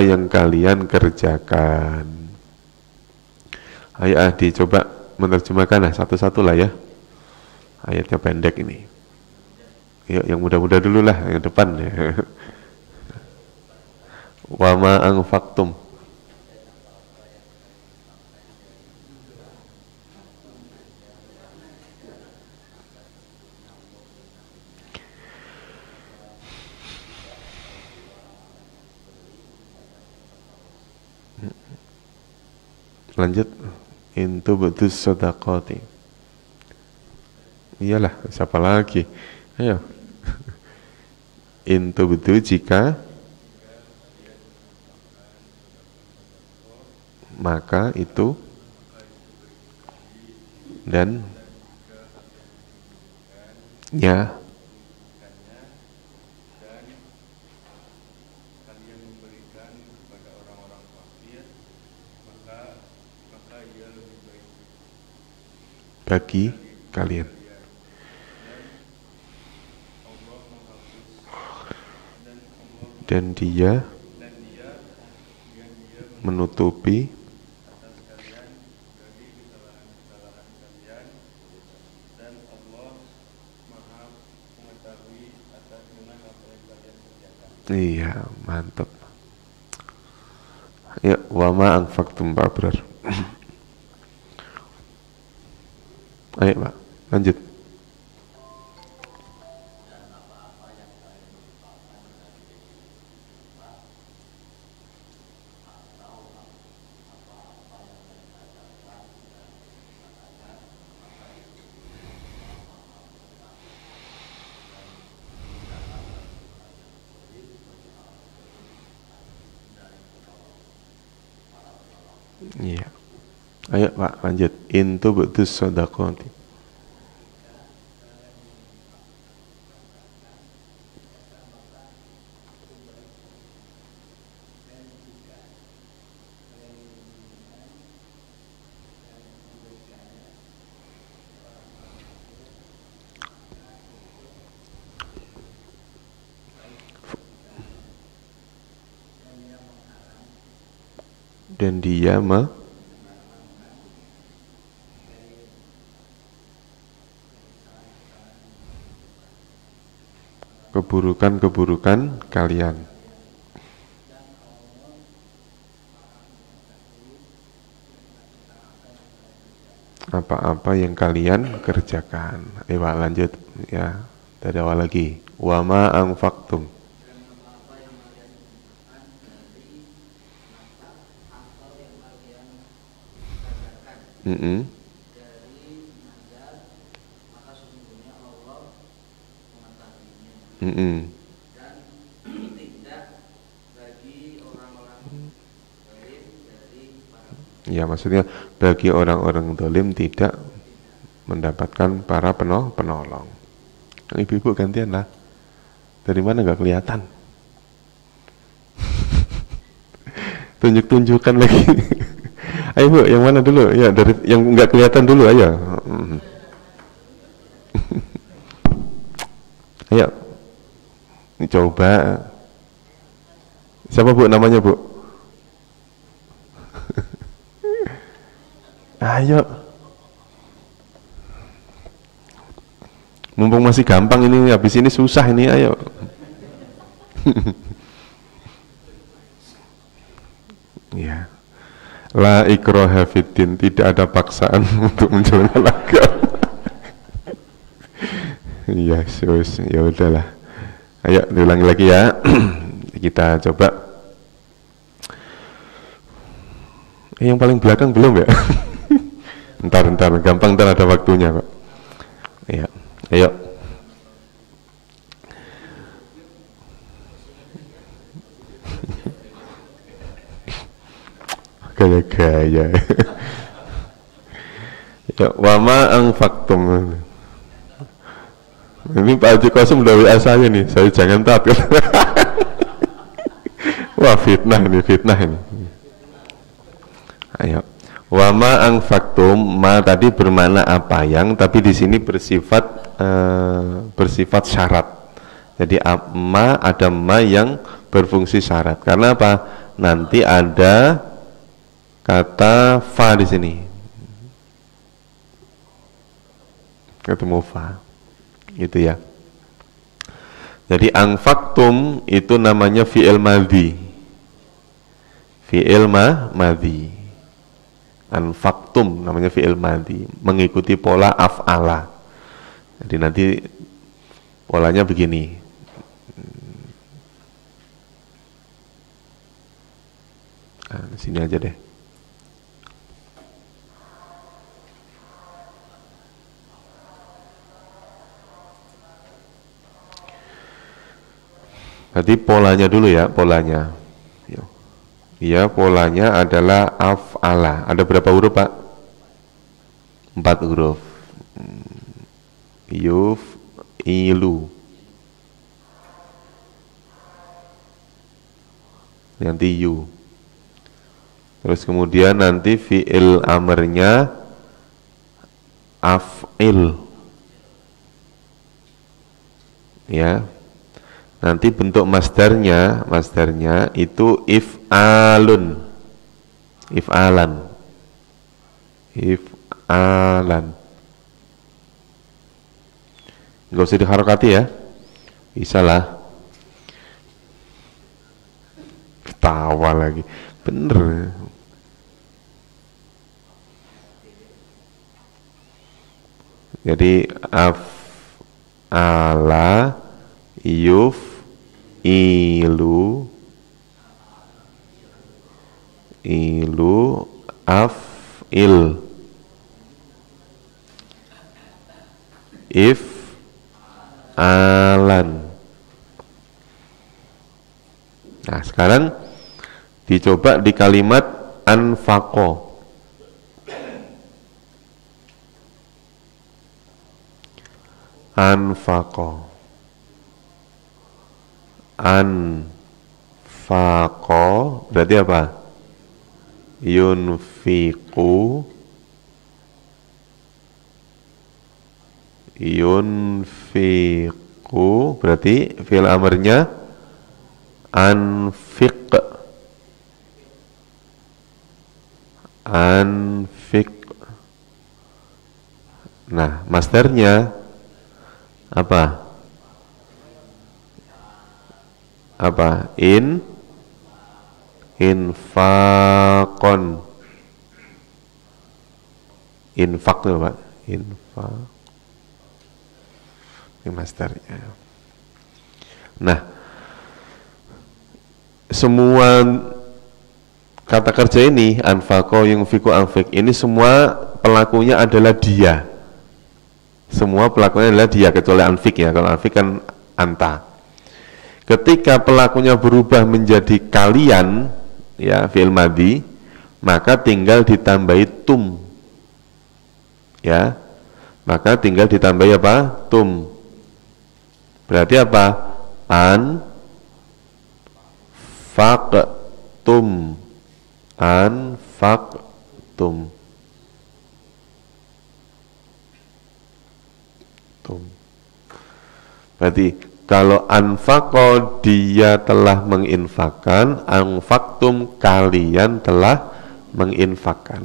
yang kalian kerjakan. Ayo Adi, coba menerjemahkan lah satu-satu lah ya. Ayatnya pendek ini. Yuk, yang muda-muda dulu lah, yang depan ya. Wa ma anfaqtum. Lanjut. Intu betus sadaqati. Iyalah, siapa lagi? Ayo. Intu betul, jika, maka itu, dan ya, bagi kalian. Dan dia menutupi iya, mantap. Ya, wa ma anfaqtum Pak Abrar. Ayo Pak, lanjut. Iya. Ayo Pak, lanjut. Intu betus sadaqati. Dan dia keburukan-keburukan kalian. apa-apa yang kalian kerjakan. Ayo Pak, lanjut ya, dari awal lagi. Wa ma anfaqtum. Mm-mm. Mm-mm. Ya, maksudnya bagi orang-orang dolim tidak mendapatkan para penolong. Ibu-ibu gantian lah. Dari mana nggak kelihatan? Tunjuk-tunjukkan lagi. Ayo Bu, yang mana dulu? Ya, dari yang nggak kelihatan dulu ayo. Ayo, coba. Siapa Bu namanya Bu? Ayo. Mumpung masih gampang ini, habis ini susah ini, ayo. Ya. La ikraha fiddin, tidak ada paksaan untuk menjalankan agama. Iya, ya udahlah. Ayo diulangi lagi ya. Kita coba. Yang paling belakang belum ya? Ntar, gampang, ntar ada waktunya Pak. Iya, ayo. Gaya-gaya. Ya, wama anfaqtum. Ini Pak Haji Qasim udah WA saya nih, saya jangan takut. Wah, fitnah ini. Ayo. Wama anfaqtum, ma tadi bermakna apa yang, tapi di sini bersifat syarat. Jadi ada ma yang berfungsi syarat. Karena apa? Nanti ada kata fa di sini. Ketemu fa. Gitu ya. Jadi anfaqtum itu namanya fi'il madhi. Fi'il madhi. Anfaqtum namanya fi'il madhi, mengikuti pola af'ala. Jadi nanti polanya begini. Nah, sini aja deh. Berarti polanya dulu ya, polanya. Ya, polanya adalah af'ala. Ada berapa huruf, Pak? 4 huruf. Yuf, ilu. Nanti yu. Terus kemudian nanti fi'il amarnya af'il. Ya. Nanti bentuk masdarnya itu if'alun. If'alan. Enggak usah diharokati ya. Bisa lah. Ketawa lagi. Bener. Jadi af'ala ilu af'il alan. Nah, sekarang dicoba di kalimat anfaqo. Anfaqo berarti apa? Yunfiqu berarti fi'il amarnya anfiq. Nah, masdarnya apa? Infaqon. Infak tuh Pak. Infak. Ini masternya. Nah, semua kata kerja ini, anfaqo, yunfiqu, anfiq, ini semua pelakunya adalah dia. Semua pelakunya adalah dia, kecuali anfiq ya. Kalau anfiq kan anta. Ketika pelakunya berubah menjadi kalian, ya, fi'il madhi, maka tinggal ditambahi tum. Ya. Maka tinggal ditambahi apa? Tum. Berarti apa? Anfaqtum. Anfaqtum. Tum. Berarti kalau anfaqo dia telah menginfakkan, anfaqtum kalian telah menginfakkan.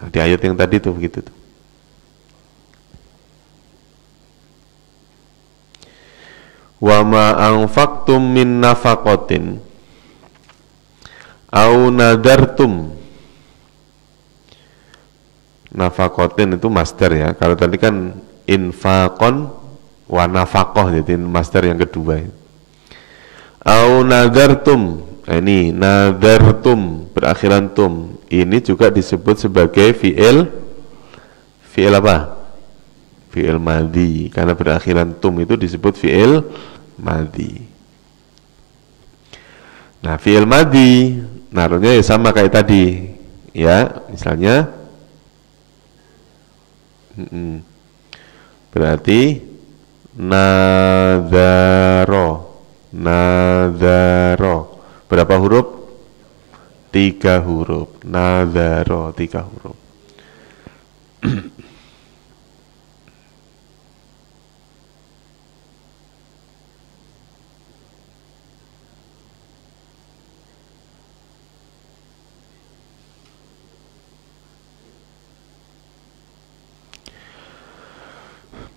Nah, di ayat yang tadi tuh begitu tuh. Wa ma anfaqtum min nafaqatin au nadartum. Nafaqatin itu master ya. Kalau tadi kan infaqon wa nafaqah, jadi master yang kedua. Au nadartum. Nah, ini nadartum berakhiran tum. Ini juga disebut sebagai fi'il apa? Fi'il madhi, karena berakhiran tum itu disebut fi'il madhi. Nah, fi'il madhi naruhnya ya sama kayak tadi ya, misalnya berarti nadharo. Berapa huruf? 3 huruf. Nadharo 3 huruf.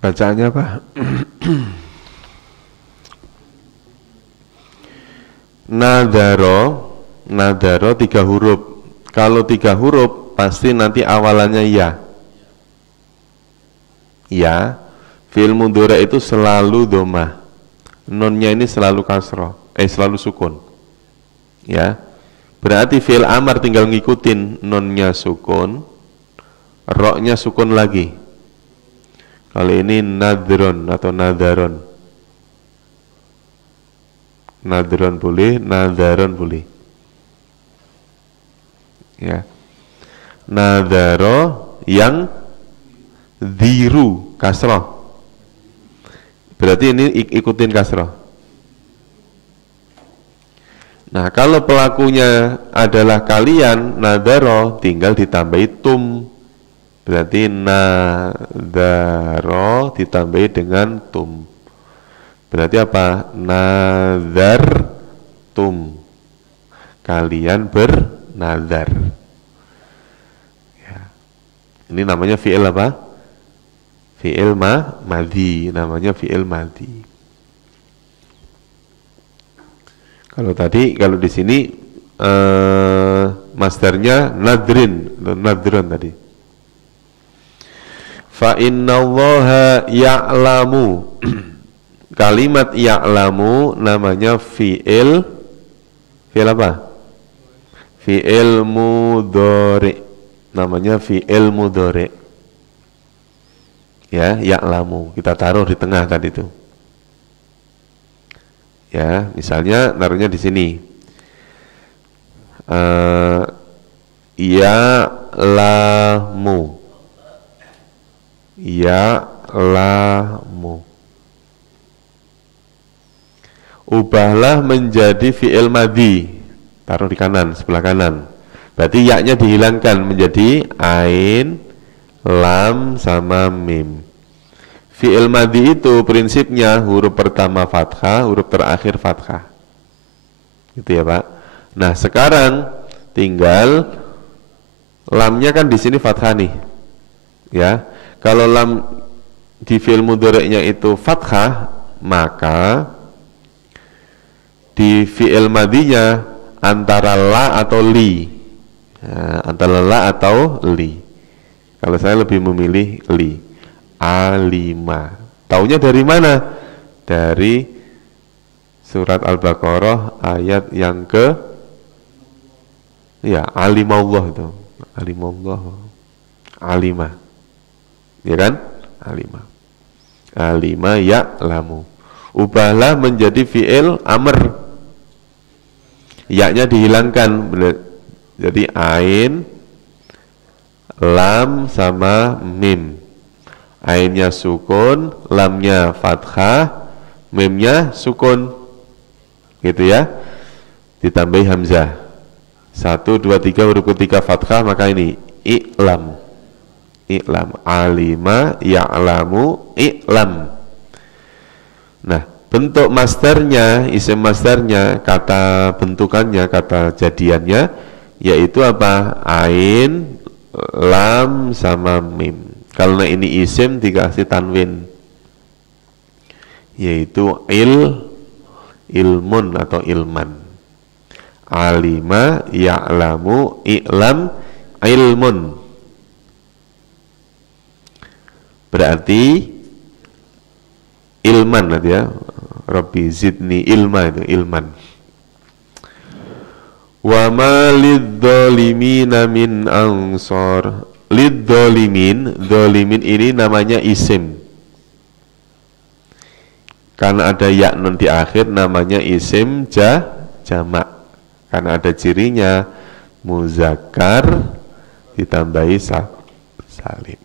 Bacaannya apa? Nadharo 3 huruf. Kalau 3 huruf pasti nanti awalannya ya. Ya, fi'il mudhari itu selalu dhammah. Nunnya ini selalu kasrah, selalu sukun. Ya. Berarti fi'il amar tinggal ngikutin nunnya sukun, roknya sukun lagi. Kalau ini nadron atau nadaron. Nadron boleh, nadaron boleh. Ya. Nadaro yang dhiru kasrah. Berarti ini ikutin kasrah. Nah, kalau pelakunya adalah kalian, nadaro tinggal ditambahi tum. Berarti nadharo ditambahi dengan tum. Berarti apa? Nadhartum. Kalian bernadar. Ya. Ini namanya fi'il apa? Fi'il madhi. Namanya fi'il madhi. Kalau di sini masternya nadron tadi. Fa innallaha ya'lamu. Kalimat ya'lamu namanya fi'il apa? Fi'il mudhari. Namanya fi'il mudhari. Ya, ya'lamu. Kita taruh di tengah tadi itu. Ya, misalnya naruhnya di sini. Ya'lamu. Ya'lamu. Ubahlah menjadi fi'il madhi. Taruh di kanan, sebelah kanan. Berarti ya-nya dihilangkan menjadi ain, lam, sama mim. Fi'il madhi itu prinsipnya huruf pertama fathah, huruf terakhir fathah. Gitu ya Pak. Nah sekarang tinggal lamnya kan di sini fathah nih. Ya. Kalau lam di fi'il mudhari'nya itu fathah, maka di fi'il madhinya antara la atau li. antara la atau li. Kalau saya lebih memilih li. Alima. Taunya dari mana? Dari surat Al-Baqarah ayat yang ke alimallah itu. Alimallah. Alima. Ya kan? Alima. Alima ya'lamu. Ubahlah menjadi fi'il amr. Ya-nya dihilangkan. Jadi ain, lam sama mim. Ainnya sukun, lamnya fathah, mimnya sukun. Gitu ya. Ditambahi hamzah. 1, 2, 3 huruf ketiga fathah, maka ini i'lam. I'lam. Alima ya'lamu i'lam. Nah, bentuk masdarnya, isim masdarnya, kata bentukannya, kata jadiannya, yaitu apa? Ain, lam, sama mim. Karena ini isim dikasih tanwin, yaitu ilmun atau ilman. Alima ya'lamu i'lam ilmun. Berarti ilman nanti ya. Rabbi zidni ilma, itu ilman. Wa ma lidzalimina min ansor. Lidzalimin, dzalimin ini namanya isim. Karena ada ya nun di akhir, namanya isim jamak. Karena ada cirinya muzakkar ditambahi salim.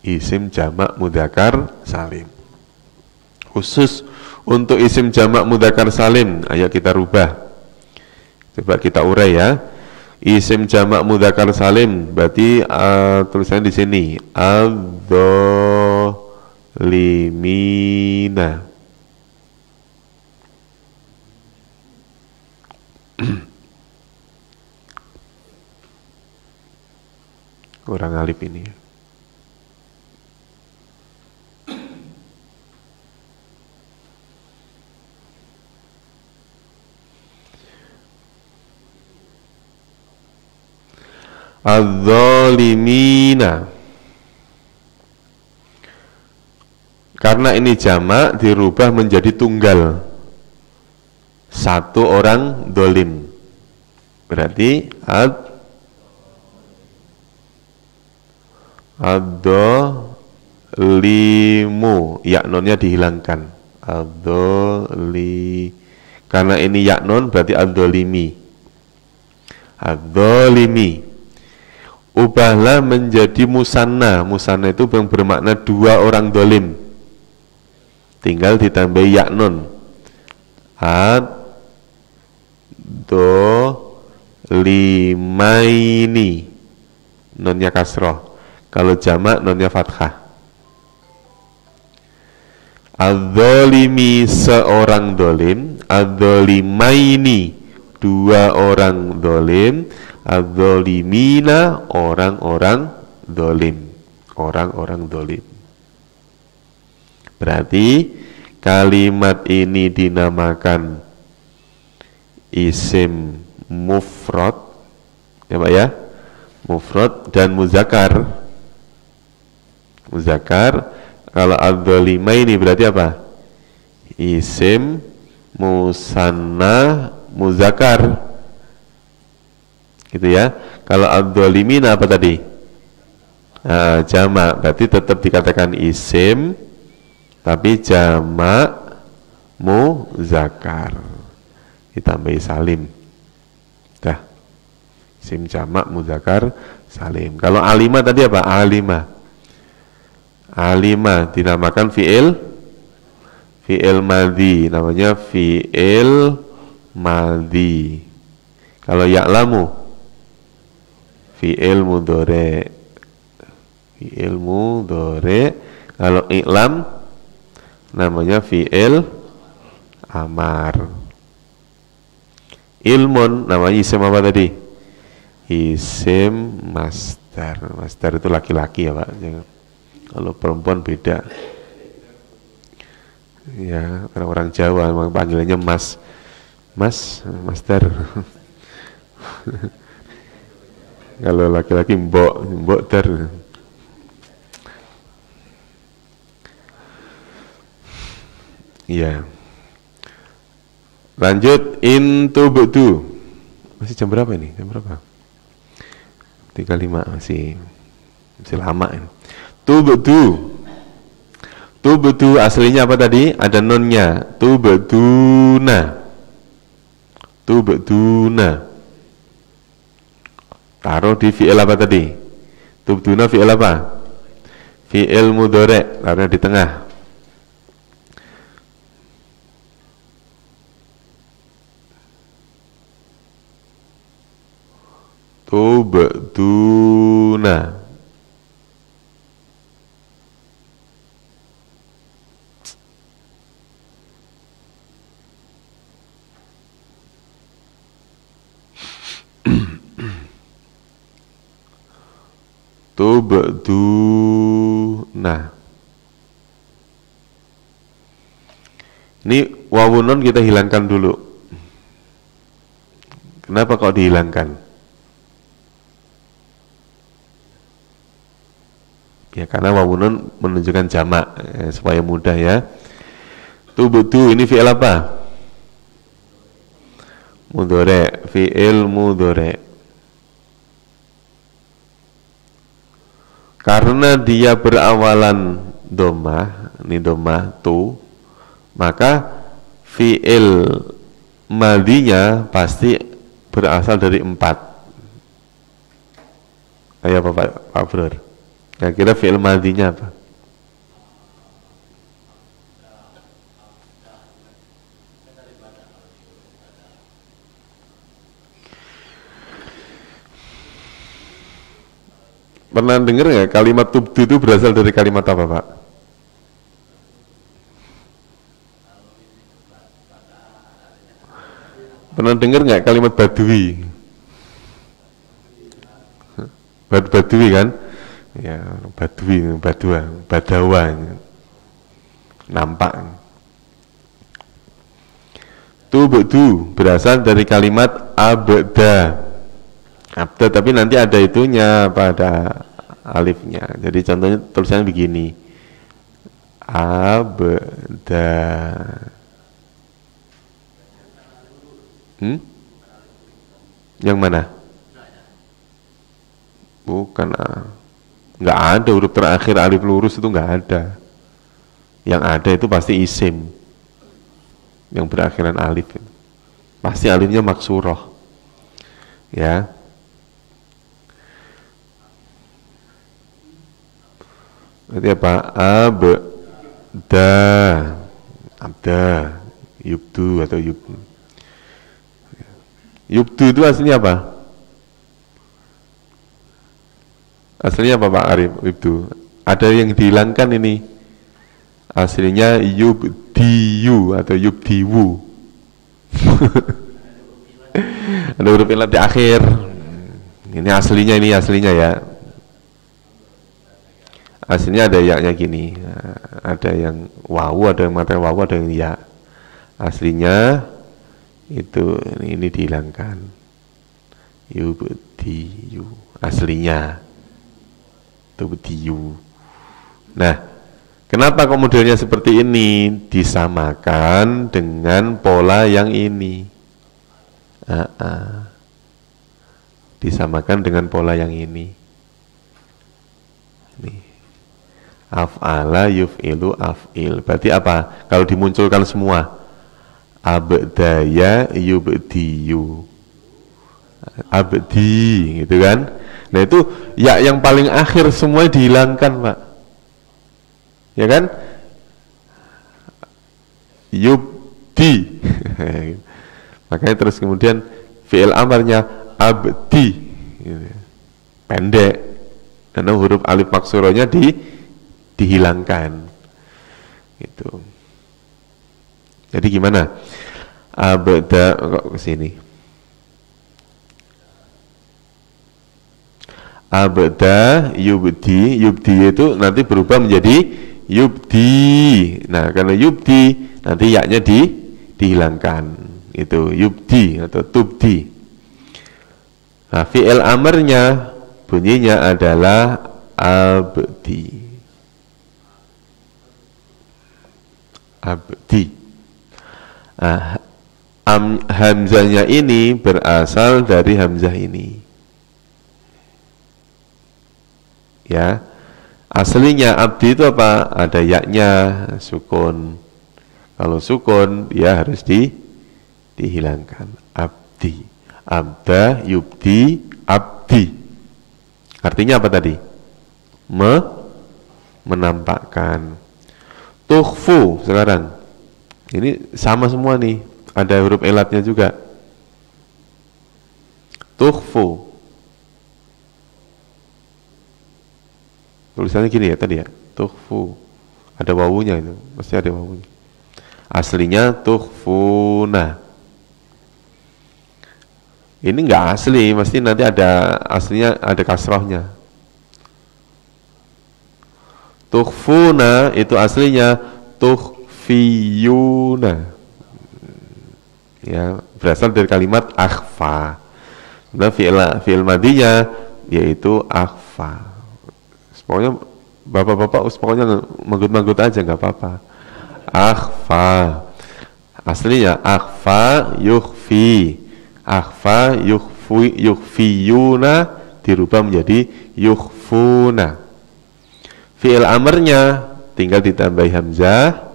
Isim jamak mudzakkar salim. Khusus untuk isim jamak mudzakkar salim, ayo kita rubah. Coba kita urai ya. Isim jamak mudzakkar salim berarti tulisannya di sini adz-dzalimina. Kurang alif ini. Az-zalimina. Karena ini jamak dirubah menjadi tunggal. Satu orang dolim. Berarti ad-dolimu. Yaknonnya dihilangkan. Ad-doli. Karena ini yaknon berarti ad-dolimi. Ad-dolimi. Ubahlah menjadi musanna. Musanna itu yang bermakna dua orang dolim. Tinggal ditambahi yaknun. Ad-dolimaini. Nonnya kasroh. Kalau jamak nonnya fathah. Ad-dolimi seorang dolim. Ad-dolimaini dua orang dolim. Ad-dolimina orang-orang dolim. Orang-orang dolim. Berarti kalimat ini dinamakan isim mufrad, ya Pak ya, mufrad dan muzakkar. Muzakkar. Kalau ad-dolima ini berarti apa? Isim musanna muzakkar. Gitu ya. Kalau ad-dolimina apa tadi? Jamak, berarti tetap dikatakan isim tapi jamak muzakkar. Ditambahi salim. Dah. Isim jamak muzakkar salim. Kalau alima tadi apa? Alima. Alima dinamakan fi'il madhi, namanya fi'il madhi. Kalau ya'lamu fi'il mudhari. Fi'il mudhari. Kalau i'lam namanya fi'il amar. Ilmun namanya isim apa tadi? Isim masdar. Masdar itu laki-laki ya Pak. Kalau perempuan beda. Ya, orang-orang Jawa memang panggilannya masdar. Kalau laki-laki mbok dar. Iya. Lanjut intu budu. Masih jam berapa ini? Jam berapa? 35 masih lama ini. Tubudu. Tubudu aslinya apa tadi? Ada nunnya. Tubuduna. Tubuduna. Taruh di fi'il apa tadi? Tubduna fi'il apa? Fi'il mudhari', taruhnya di tengah. Tubduna. Tubduna. Ini wawunun kita hilangkan dulu. Kenapa kok dihilangkan? Ya karena wawunun menunjukkan jamak supaya mudah ya. Tubdu ini fi'il apa? Mudhari', fi'il mudhari'. Karena dia berawalan dhammah, ini dhammah tu, maka fi'il madinya pasti berasal dari 4. Ayo Pak Bror. Kira-kira fi'il madinya apa? Pernah dengar nggak kalimat tubdu itu berasal dari kalimat apa, Pak? Pernah dengar nggak kalimat badui? Badui kan? Ya, badui, badawa. Nampak. Tubdu berasal dari kalimat abda. Abda, tapi nanti ada itunya pada alifnya. Jadi contohnya tulisannya begini. Abda. Yang mana? Bukan. Nggak ada huruf terakhir alif lurus itu nggak ada. Yang ada itu pasti isim. Yang berakhiran alif. Pasti alifnya maksuroh. Ya. Berarti apa? Abda, yubdu atau yubdu. Yubdu itu aslinya apa? Aslinya apa Pak Arif? Yubdu. Ada yang dihilangkan ini. Aslinya yubdiyu atau yubdiwu. Ada huruf ilat di akhir. Ini aslinya ya. Aslinya ada ya-nya gini, ada yang wawu, ada yang mata wawu, ada yang ya. Aslinya itu ini dihilangkan. Yubdiyu, aslinya tubdiyu. Nah, kenapa kok modelnya seperti ini? Disamakan dengan pola yang ini. Disamakan dengan pola yang ini. Nih. Af'ala yuf'ilu af'il. Berarti apa? Kalau dimunculkan semua, abdaya yubdiyu, abdi, gitu kan? Nah itu ya yang paling akhir semua dihilangkan, Pak. Ya kan? Yubdi. Makanya terus kemudian fi'il amarnya abdi, pendek, karena huruf alif maksurohnya dihilangkan gitu. Jadi gimana? Abda kok kesini? Abda yubdi itu nanti berubah menjadi yubdi. Nah karena yubdi nanti yaknya dihilangkan. Itu yubdi atau tubdi. Nah, fi'il amarnya bunyinya adalah abdi. Abdi. Nah, hamzahnya ini berasal dari hamzah ini. Ya. Aslinya abdi itu apa? Ada yaknya, sukun. Kalau sukun, ya harus dihilangkan. Abdi. Abda, yubdi, abdi. Artinya apa tadi? Menampakkan. Tukhfu sekarang. Ini sama semua nih. Ada huruf elatnya juga. Tukhfu. Tulisannya gini ya tadi ya. Tukhfu. Ada wawunya itu. Pasti ada wawunya. Aslinya tukhfuna. Ini enggak asli, mesti nanti ada aslinya, ada kasrohnya. Tukhfuna itu aslinya tukhfiyuna. Ya, berasal dari kalimat akhfa. Nah, fi'il madinya yaitu akhfa. Pokoknya bapak-bapak pokoknya manggut-manggut aja nggak apa-apa. Akhfa. Aslinya akhfa yukhfi. Akhfa yukhfiyuna dirubah menjadi yukhfuna. Fi'il amarnya tinggal ditambahi hamzah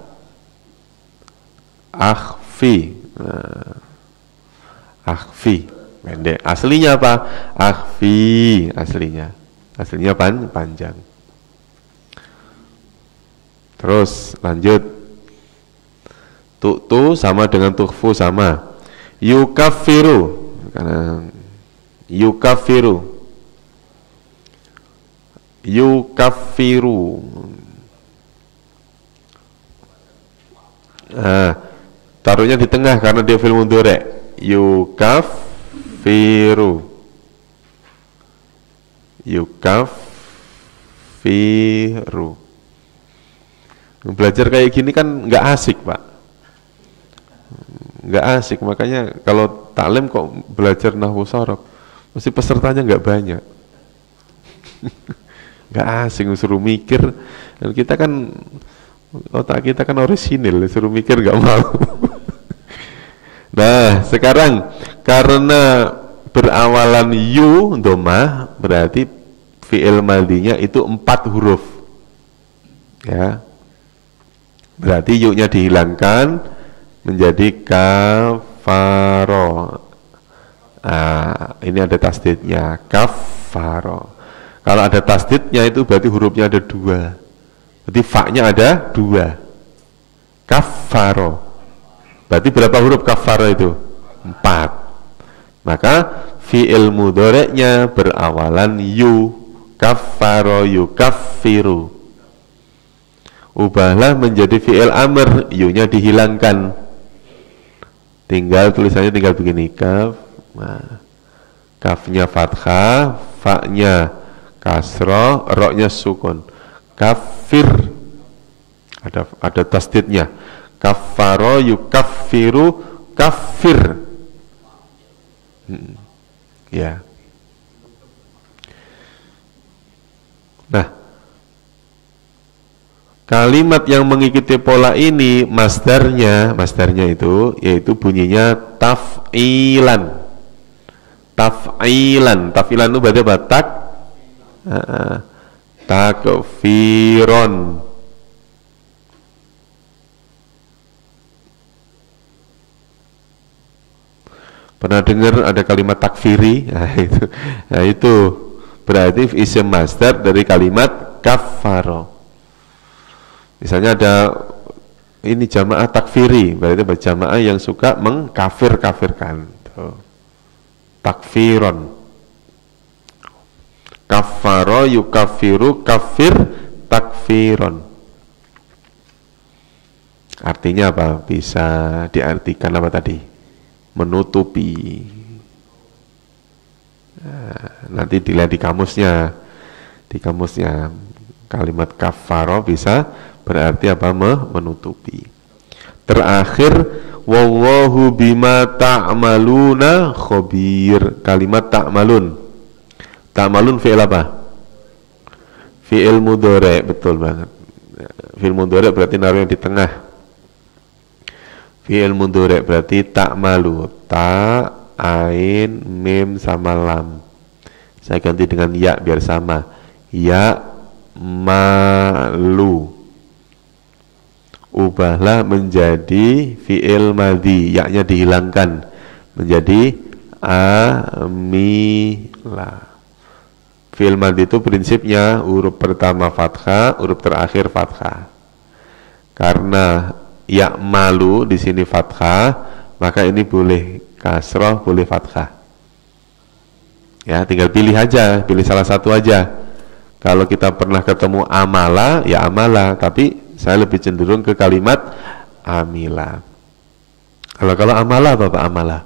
akhfi. Nah, akhfi pendek. Aslinya apa? Akhfi aslinya. Aslinya panjang. Terus lanjut. Tu'tu sama dengan tukhfu sama. Yukaffiru. Yukaffiru. Yukaffiru. Nah, taruhnya di tengah karena dia fi'il mudhari'. Yukaffiru. Yukaffiru. Belajar kayak gini kan nggak asik, Pak. Nggak asik, makanya kalau taklim kok belajar nahwu shorof, mesti pesertanya nggak banyak. Nggak asik, suruh mikir. Dan kita kan otak kita kan orisinil, suruh mikir nggak mau. Nah, sekarang karena berawalan yu domah, berarti fi'il madinya itu 4 huruf. Ya. Berarti yu-nya dihilangkan menjadi kafaro. Ini ada tasdidnya, kafaro. Kalau ada tasdidnya itu berarti hurufnya ada 2. Berarti fa-nya ada 2. Kafaro. Berarti berapa huruf kafaro itu? 4. Maka fi'il mudhari'nya berawalan yu. Kafaro yukaffiru. Ubahlah menjadi fi'il amr, yu-nya dihilangkan. Tulisannya tinggal begini, kaf. Nah, kafnya fathah, fa-nya kasroh, ro-nya sukun. Kafir. Ada tasdidnya. Kaffaro yukaffiru kafir. Ya. Nah, kalimat yang mengikuti pola ini masdarnya itu yaitu bunyinya taf'ilan. Taf'ilan itu berarti apa? Takfiron. Pernah dengar ada kalimat takfiri? Nah itu berarti isim masdar dari kalimat kaffaro. Misalnya ada ini jamaah takfiri, berarti jamaah yang suka mengkafir-kafirkan. Takfiron. Kaffaro yukaffiru kafir takfiron. Artinya apa? Bisa diartikan apa tadi? Menutupi. Nanti dilihat di kamusnya. Di kamusnya kalimat kaffaro bisa berarti apa? Menutupi. Terakhir wallahu bima ta'maluna khabir. Kalimat ta'malun. Ta'malun fi'il apa? Fi'il mudhari', betul banget. Fi'il mudhari' berarti naruh di tengah. Fi'il mudhari' berarti ta'malu. Ta, ain, mim sama lam. Saya ganti dengan ya biar sama. Ya malu. Ubahlah menjadi fi'il madhi, yaknya dihilangkan menjadi amila. Fi'il madhi itu prinsipnya huruf pertama fathah, huruf terakhir fathah. Karena ya malu di sini fathah, maka ini boleh kasroh, boleh fathah. Ya, tinggal pilih aja, pilih salah satu aja. Kalau kita pernah ketemu amala, ya amala, tapi saya lebih cenderung ke kalimat amila. Kalau amala apa amala?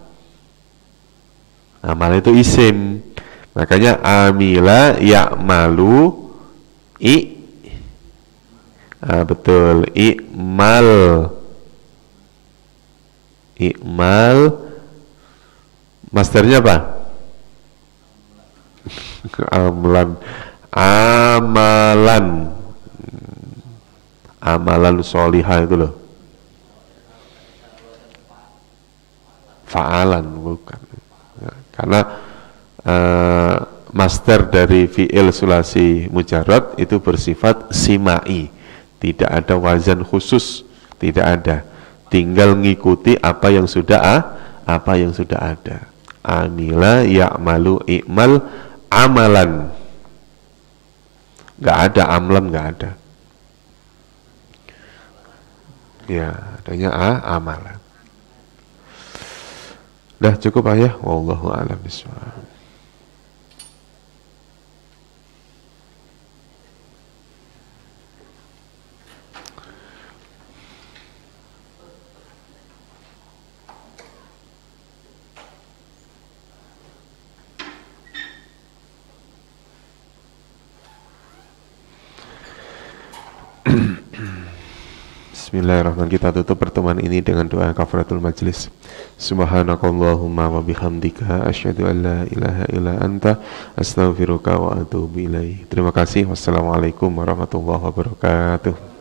Amala itu isim. Makanya amila ya'malu betul, i'mal. I'mal masternya apa? Amalan solihah itu loh. Fa'alan bukan. Karena master dari fi'il sulasi mujarrad itu bersifat simai, tidak ada wazan khusus, tidak ada. Tinggal ngikuti apa yang sudah ada. Amila ya'malu i'mal amalan. Nggak ada amlan, nggak ada. Ya, adanya amalan. Dah cukup ayah. Wallahu a'lam bishawab. Bismillahirrahmanirrahim. Kita tutup pertemuan ini dengan doa kafaratul majlis. Subhanakallahumma wa bihamdika asyhadu an la ilaha illa anta astaghfiruka wa atubu ilaik. Terima kasih. Wassalamualaikum warahmatullahi wabarakatuh.